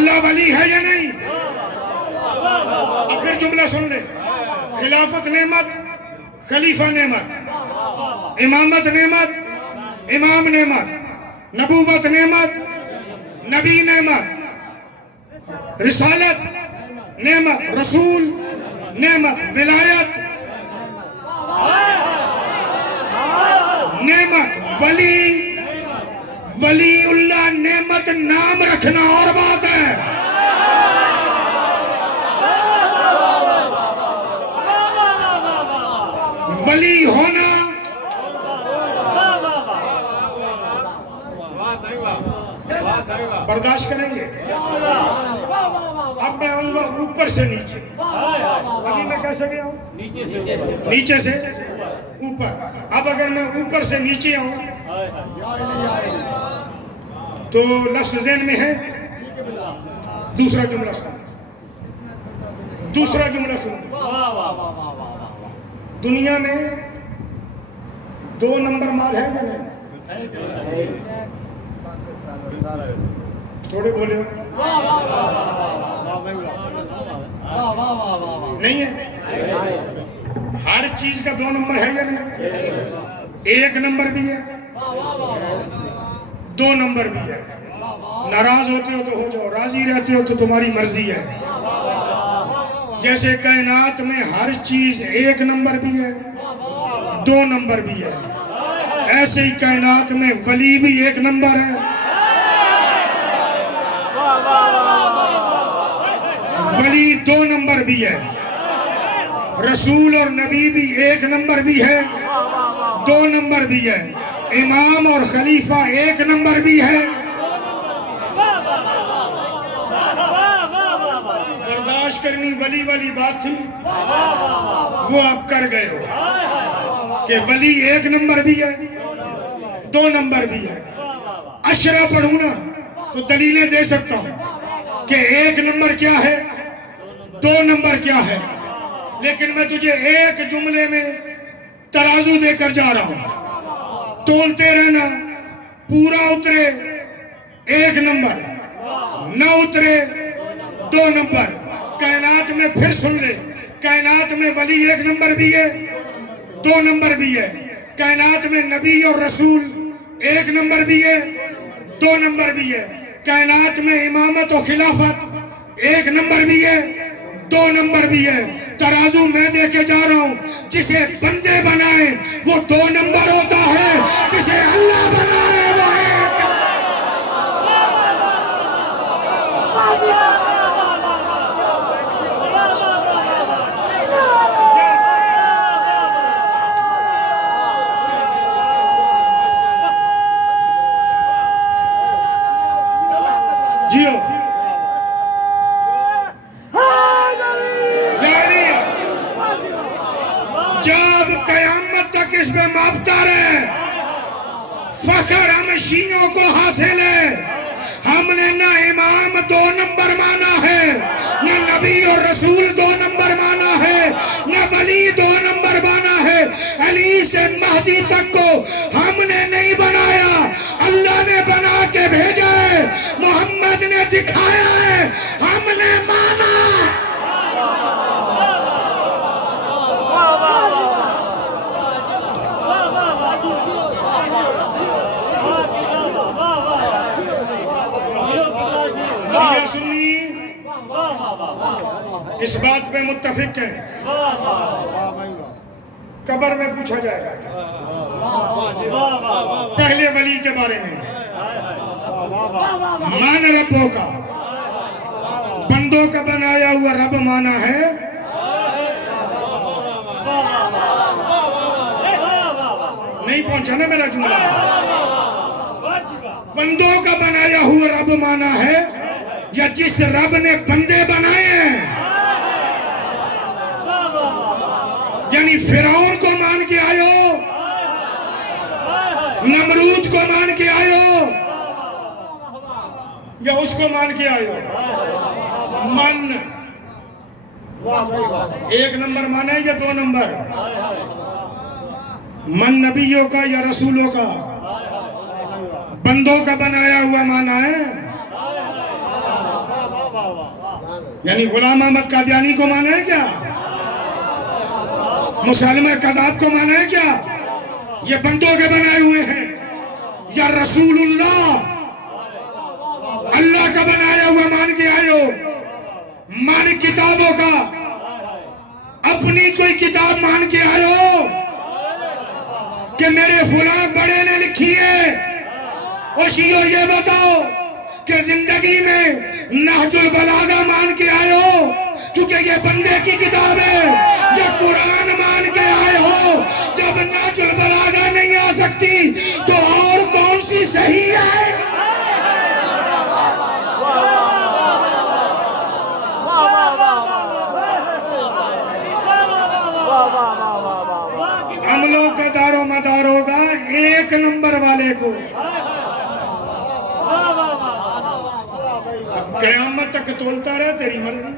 اللہ ولی ہے یا نہیں؟ اب پھر جملہ سن لے، خلافت نعمت، خلیفہ نعمت، امامت نعمت، امام نعمت، نبوت نعمت، نبی نعمت، رسالت نعمت، رسول نعمت، ولایت نعمت، ولی اللہ نعمت، نام رکھنا اور بات ہے۔ ولی ہونا برداشت کریں گے۔ اب میں آؤں گا اوپر سے نیچے، ابھی میں کیسے گیا ہوں؟ نیچے سے اوپر۔ اب اگر میں اوپر سے نیچے آؤں تو لفظ ذہن میں ہے؟ دوسرا جملہ سنو، دوسرا جملہ سنو۔ دنیا میں 2 نمبر مال ہے یا نہیں؟ تھوڑے بولے ہو؟ نہیں ہے؟ ہر چیز کا 2 نمبر ہے یا نہیں؟ 1 نمبر بھی ہے، 2 نمبر بھی ہے۔ ناراض ہوتے ہو تو ہو جاؤ، راضی رہتے ہو تو تمہاری مرضی ہے۔ جیسے کائنات میں ہر چیز 1 نمبر بھی ہے، 2 نمبر بھی ہے، ایسے ہی کائنات میں ولی بھی 1 نمبر ہے، ولی 2 نمبر بھی ہے، رسول اور نبی بھی 1 نمبر بھی ہے، 2 نمبر بھی ہے، امام اور خلیفہ 1 نمبر بھی ہے۔ برداشت کرنی ولی والی بات تھی، وہ آپ کر گئے ہو کہ ولی 1 نمبر بھی ہے، 2 نمبر بھی ہے۔ اشرا پڑھوں نا تو دلیلیں دے سکتا ہوں کہ 1 نمبر کیا ہے، 2 نمبر کیا ہے، لیکن میں تجھے ایک جملے میں ترازو دے کر جا رہا ہوں، تولتے رہنا، پورا اترے 1 نمبر، نہ اترے 2 نمبر۔ کائنات میں پھر سن لے، کائنات میں ولی 1 نمبر بھی ہے، 2 نمبر بھی ہے، کائنات میں نبی اور رسول 1 نمبر بھی ہے، 2 نمبر بھی ہے، کائنات میں امامت و خلافت 1 نمبر بھی ہے، 2 نمبر بھی ہے۔ ترازو میں دے کے جا رہا ہوں، جسے بندے بنائے وہ 2 نمبر ہوتا ہے، جسے اللہ بنائے وہ 1۔ جیو جب قیامت تک اس پہ مابتا رہے، فخر ہم شیعوں کو حاصل ہے۔ ہم نے نہ امام 2 نمبر مانا ہے، نہ نبی اور رسول 2 نمبر مانا ہے، نہ ولی 2 نمبر مانا ہے۔ علی سے مہدی تک کو ہم نے نہیں بنایا، اللہ نے بنا کے بھیجا ہے، محمد نے دکھایا ہے، ہم نے مانا۔ شیعہ سنی اس بات پہ متفق ہیں، قبر میں پوچھا جائے گا پہلے ولی کے بارے میں، مان ربوں کا، بندوں کا بنایا ہوا رب مانا ہے، نہیں پہنچا نا میرا جملہ، بندوں کا بنایا ہوا رب مانا ہے، یا جس رب نے بندے بنائے ہیں، یعنی فرعون کو مان کے آئے ہو، نمرود کو مان کے آئے ہو، یا اس کو مان کے آئے ہو؟ من 1 نمبر مانا ہے یا 2 نمبر؟ من نبیوں کا یا رسولوں کا؟ بندوں کا بنایا ہوا مانا ہے، یعنی غلام احمد قادیانی کو مانا ہے کیا؟ مسلمہ قذاب کو مانا ہے کیا؟ یہ بندوں کے بنائے ہوئے ہیں یا رسول اللہ اللہ کا بنایا ہوا مان کے آئے ہو؟ مان کتابوں کا اپنی کوئی کتاب مان کے آئے ہو کہ میرے فلاں بڑے نے لکھی ہے؟ اور شیعو یہ بتاؤ کہ زندگی میں نہج البلاغہ مان کے آئے ہو کیونکہ یہ بندے کی کتاب ہے؟ یا قرآن مان کے آئے ہو؟ جب نہج البلاغہ نہیں آ سکتی تو اور کون سی صحیح ہے؟ عملوں کا دار و مدار ہوگا ایک نمبر والے کو. قیامت تک تولتا رہے تیری مرضی.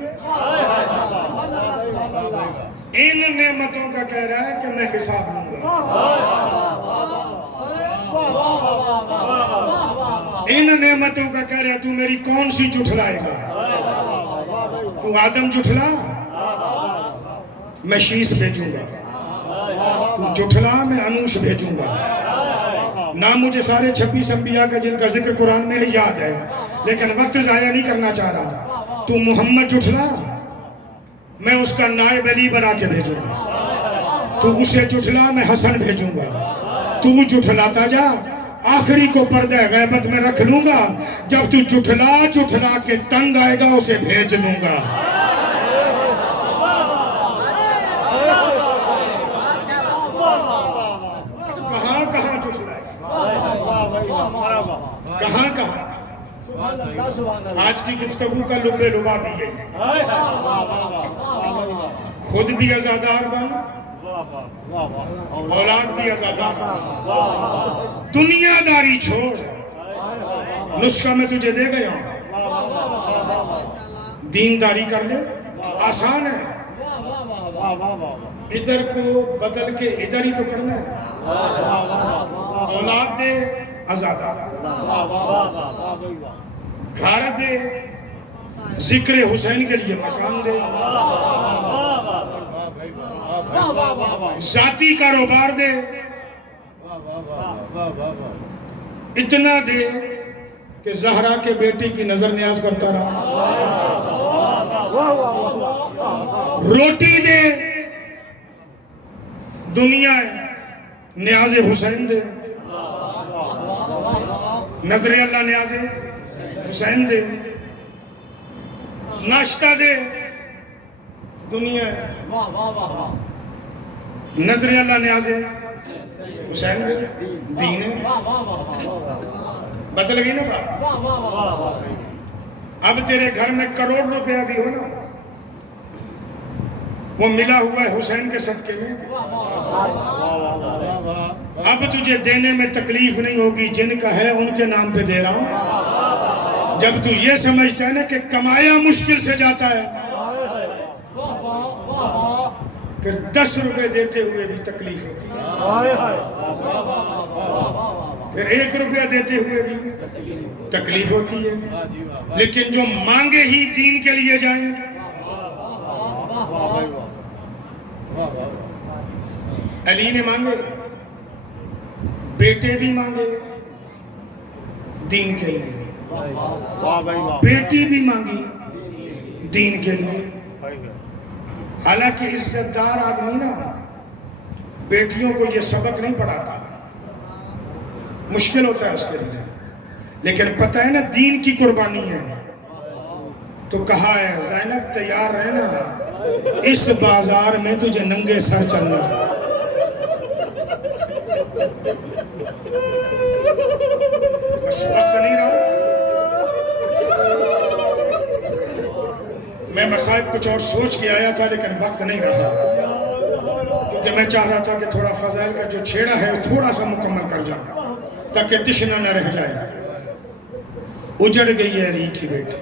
ان نعمتوں کا کہہ رہا ہے کہ میں حساب لوں گا. ان نعمتوں کا کہہ رہا ہے تو میری کون سی جھٹلائے گا؟ تو آدم جھٹلا میں شیش بھیجوں گا. تو جھٹلا میں انوش بھیجوں گا. نہ مجھے سارے 26 انبیاء کا جن کا ذکر قرآن میں یاد ہے لیکن وقت ضائع نہیں کرنا چاہ رہا. تو محمد جھٹلا میں اس کا نائب علی بنا کے بھیجوں گا. تو اسے جھٹلا میں حسن بھیجوں گا. تو جھٹلاتا جا آخری کو پردہ غیبت میں رکھ لوں گا. جب تو جھٹلا کے تنگ آئے گا اسے بھیج دوں گا. کہاں جھٹلائے؟ کہاں آج کی گفتگو کا لب لبا بھی ہے. خود بھی عزادار بن اولاد بھی عزادار بن. دنیا داری چھوڑ. نسخہ میں تجھے دے گیا دینداری کر لے. آسان ہے. ادھر کو بدل کے ادھر ہی تو کرنا ہے. اولاد دے عزادار. گھر دے ذکر حسین کے لیے مکان دے. ذاتی کاروبار دے. اتنا دے کہ زہرا کے بیٹی کی نظر نیاز کرتا رہا. روٹی دے. دنیا نیاز حسین دے. نظر اللہ نیاز حسین دے. ناشتہ دے. دنیا نظر اللہ نیاز حسین دے. دین بدل گئی نا بات. اب تیرے گھر میں کروڑ روپیہ بھی ہو نا وہ ملا ہوا ہے حسین کے صدقے میں. اب تجھے دینے میں تکلیف نہیں ہوگی. جن کا ہے ان کے نام پہ دے رہا ہوں. جب تو یہ سمجھتا ہے نا کہ کمایا مشکل سے جاتا ہے پھر 10 روپے دیتے ہوئے بھی تکلیف ہوتی ہے. پھر 1 روپیہ دیتے ہوئے بھی تکلیف ہوتی ہے. لیکن جو مانگے ہی دین کے لیے جائیں. علی نے مانگے بیٹے بھی مانگے دین کے لیے. بیٹی بھی مانگی دین کے لیے. حالانکہ عزت دار آدمی نا بیٹیوں کو یہ سبق نہیں پڑھاتا. مشکل ہوتا ہے اس کے لیے. لیکن پتہ ہے نا دین کی قربانی ہے. تو کہا ہے زینب تیار رہنا اس بازار میں تجھے ننگے سر چلنا. بس وقت نہیں رہا. میں مصائب کچھ اور سوچ کے آیا تھا لیکن وقت نہیں رہا کیونکہ میں چاہ رہا تھا کہ تھوڑا فضائل کا جو چھیڑا ہے تھوڑا سا مکمل کر جاؤں تاکہ تشنہ نہ رہ جائے. اجڑ گئی ہے علی کی بیٹی.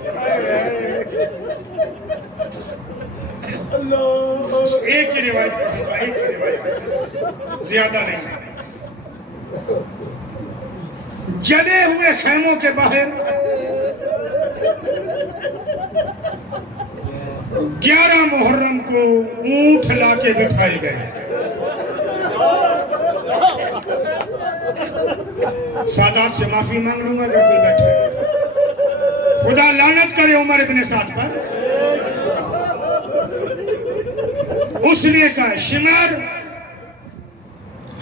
ایک ہی روایت پڑھوں گا. ایک ہی روایت زیادہ نہیں. جلے ہوئے خیموں کے باہر 11 محرم کو اونٹ لا کے بٹھائے گئے. سادات سے معافی مانگ لوں گا اگر کوئی بیٹھے. خدا لعنت کرے عمر ابن سعد پر. اس نے کہا شمر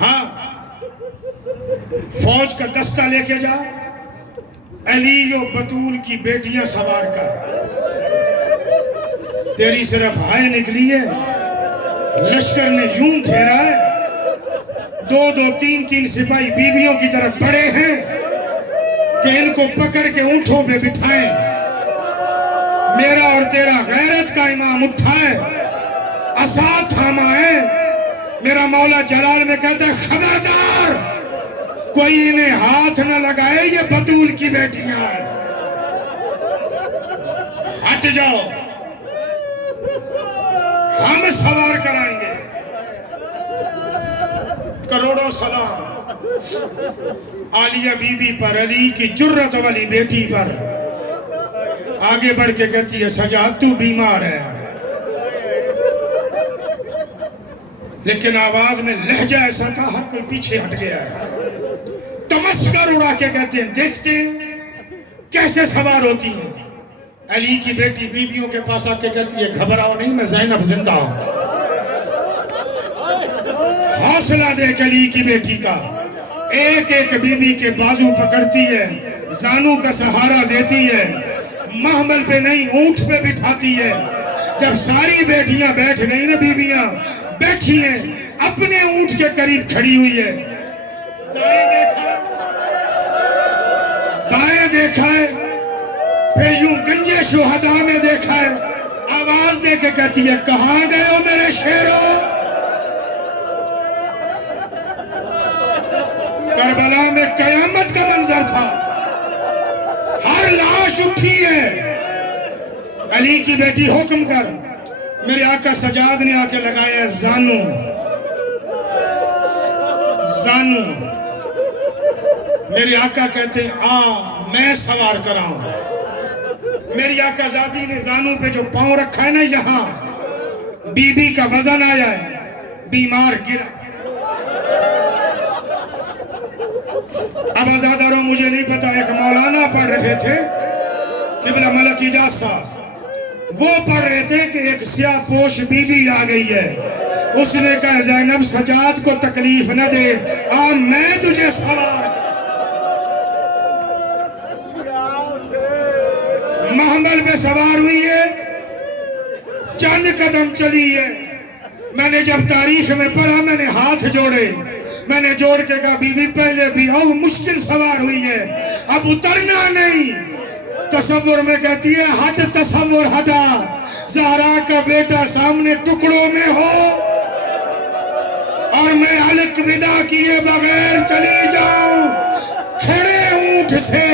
ہاں فوج کا دستہ لے کے جا, علی و بطول کی بیٹیاں سوار کر, تیری صرف ہائے نکلی ہے. لشکر نے یوں گھیرا ہے, 2-2 3-3 سپاہی بیویوں کی طرف بڑے ہیں کہ ان کو پکڑ کے اونٹوں پہ بٹھائیں. میرا اور تیرا غیرت کا امام اٹھا ہے, عصا تھاما ہے. میرا مولا جلال میں کہتا ہے خبردار کوئی انہیں ہاتھ نہ لگائے, یہ بطول کی بیٹیاں ہیں. ہٹ جاؤ, ہم سوار کرائیں گے. کروڑوں سلام عالیہ بی بی پر, علی کی جرت والی بیٹی پر. آگے بڑھ کے کہتی ہے سجاد تو بیمار ہے, لیکن آواز میں لہجہ ایسا تھا ہر کوئی پیچھے ہٹ گیا ہے. تمسکر اڑا کے کہتے ہیں دیکھتے ہیں کیسے سوار ہوتی ہیں. علی کی بیٹی بیویوں کے پاس آ کے کہتی ہے گھبراؤ نہیں, میں زینب زندہ ہوں. حوصلہ دیکھ علی کی بیٹی کا. ایک ایک بیوی کے بازو پکڑتی ہے, زانو کا سہارا دیتی ہے, محمل پہ نہیں اونٹ پہ بٹھاتی ہے. جب ساری بیٹیاں بیٹھ گئی نا, بیویاں بیٹھی ہیں, اپنے اونٹ کے قریب کھڑی ہوئی ہے. بائیں دیکھا ہے, پھر یوں گنجے شہداء میں دیکھا ہے. آواز دے کے کہتی ہے کہاں گئے ہو میرے شیرو. کربلا میں قیامت کا منظر تھا, ہر لاش اٹھی ہے. علی کی بیٹی حکم کر. میرے آقا سجاد نے آ کے لگایا زانو, زانو. میرے آقا کہتے ہیں آ میں سوار کراؤں. میری آقا زادی نے زانو پہ جو پاؤں رکھا ہے نا, یہاں بی بی کا وزن آیا ہے, بیمار گرا. اب ازاداروں مجھے نہیں پتا, ایک مولانا پڑھ رہے تھے قبلہ ملک اجاز صاحب, وہ پڑھ رہے تھے کہ ایک سیاہ پوش بی بی آ گئی ہے. اس نے کہا زینب سجاد کو تکلیف نہ دے, آ میں تجھے سوار. محمل پہ سوار ہوئی ہے, چند قدم چلی ہے. میں نے جب تاریخ میں پڑھا میں نے ہاتھ جوڑے, میں نے جوڑ کے کہا بی بی پہلے بھی آؤ, مشکل سوار ہوئی ہے, اب اترنا نہیں. تصور میں کہتی ہے ہٹ تصور ہٹا, زہرا کا بیٹا سامنے ٹکڑوں میں ہو اور میں الوداع کیے بغیر چلی جاؤں. کھڑے اونٹ سے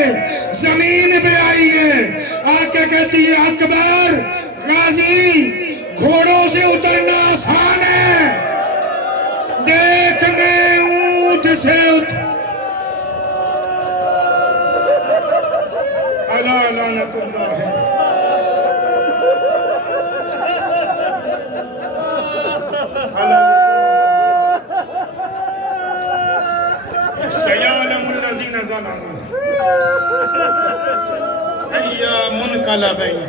زمین پہ آئی ہے, آ کے کہتی ہے اکبر غازی گھوڑوں سے اترنا آسان ہے, دیکھ میں اونٹ سے علی لعنت اللہ. سیعلم الذین ظلموا ای منقلبین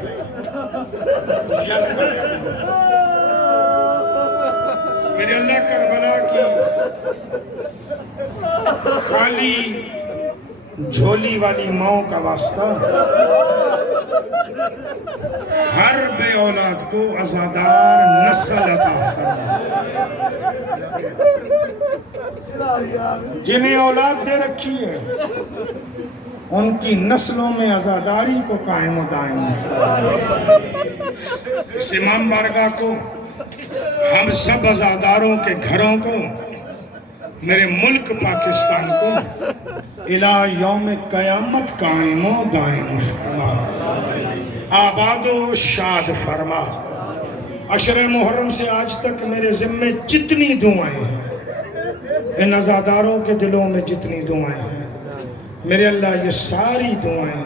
میرے اللہ کربلا کی خالی جھولی والی ماؤں کا واسطہ ہر بے اولاد کو عزادار نسل عطا فرما. جنہیں اولاد دے رکھی ہے ان کی نسلوں میں عزاداری کو قائم و دائم فرما. اس امام بارگاہ کو, ہم سب عزاداروں کے گھروں کو, میرے ملک پاکستان کو الہ یوم قیامت قائم و دائم فرما, آباد و شاد فرما. عشر محرم سے آج تک میرے ذمے جتنی دعائیں ہیں, ان عزاداروں کے دلوں میں جتنی دعائیں ہیں, میرے اللہ یہ ساری دعائیں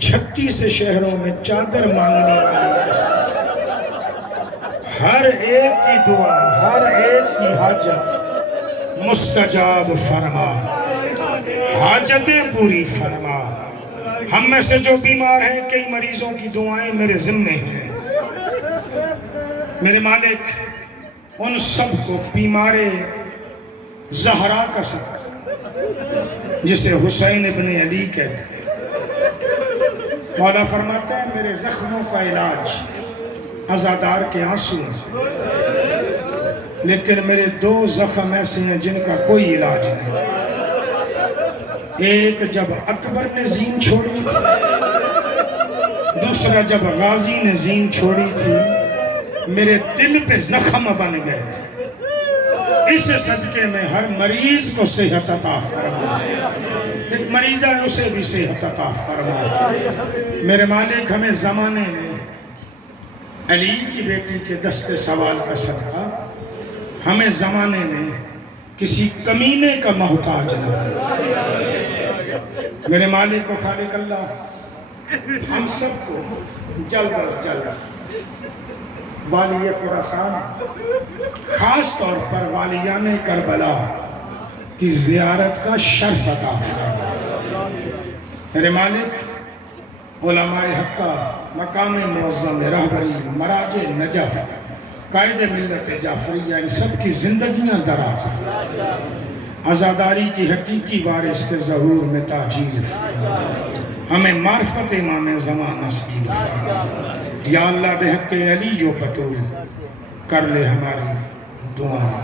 36 شہروں میں چادر مانگنے والے ہر ایک کی دعا، ہر ایک کی حاجت مستجاب فرما، حاجتیں پوری فرما۔ ہم میں سے جو بیمار ہیں، کئی مریضوں کی دعائیں میرے ذمہ ہیں۔ میرے مالک ان سب کو بیمار زہرا کا صدقہ، جسے حسین ابن علی کہتے ہیں، مولا فرماتا ہے میرے زخموں کا علاج عزادار کے آنسو ہیں، لیکن میرے 2 زخم ایسے ہیں جن کا کوئی علاج نہیں۔ ایک جب اکبر نے زین چھوڑی تھی، دوسرا جب غازی نے زین چھوڑی تھی، میرے دل پہ زخم بن گئے تھے۔ اس صدقے میں ہر مریض کو صحت عطا فرما، ایک مریضہ ہے اسے بھی صحت عطا فرما۔ میرے مالک ہمیں زمانے میں علی کی بیٹی کے دست سوال کا صدقہ، ہمیں زمانے میں کسی کمینے کا محتاج نہ بنا۔ میرے مالک و خالق اللہ ہم سب کو جلد از جلد والی خراسان، خاص طور پر والیان کربلا کی زیارت کا شرف عطا فرما۔ میرے مالک علماء حق کا مقام معظم رہبری، مراج نجف، قائد ملت جعفریہ، ان سب کی زندگیاں دراز، عزاداری کی حقیقی وارث کے ظہور میں تاجیل فرما۔ ہمیں معرفت امام زمان نصیب فرما۔ یا اللہ بحق علی و بطول کر لے ہماری دعا۔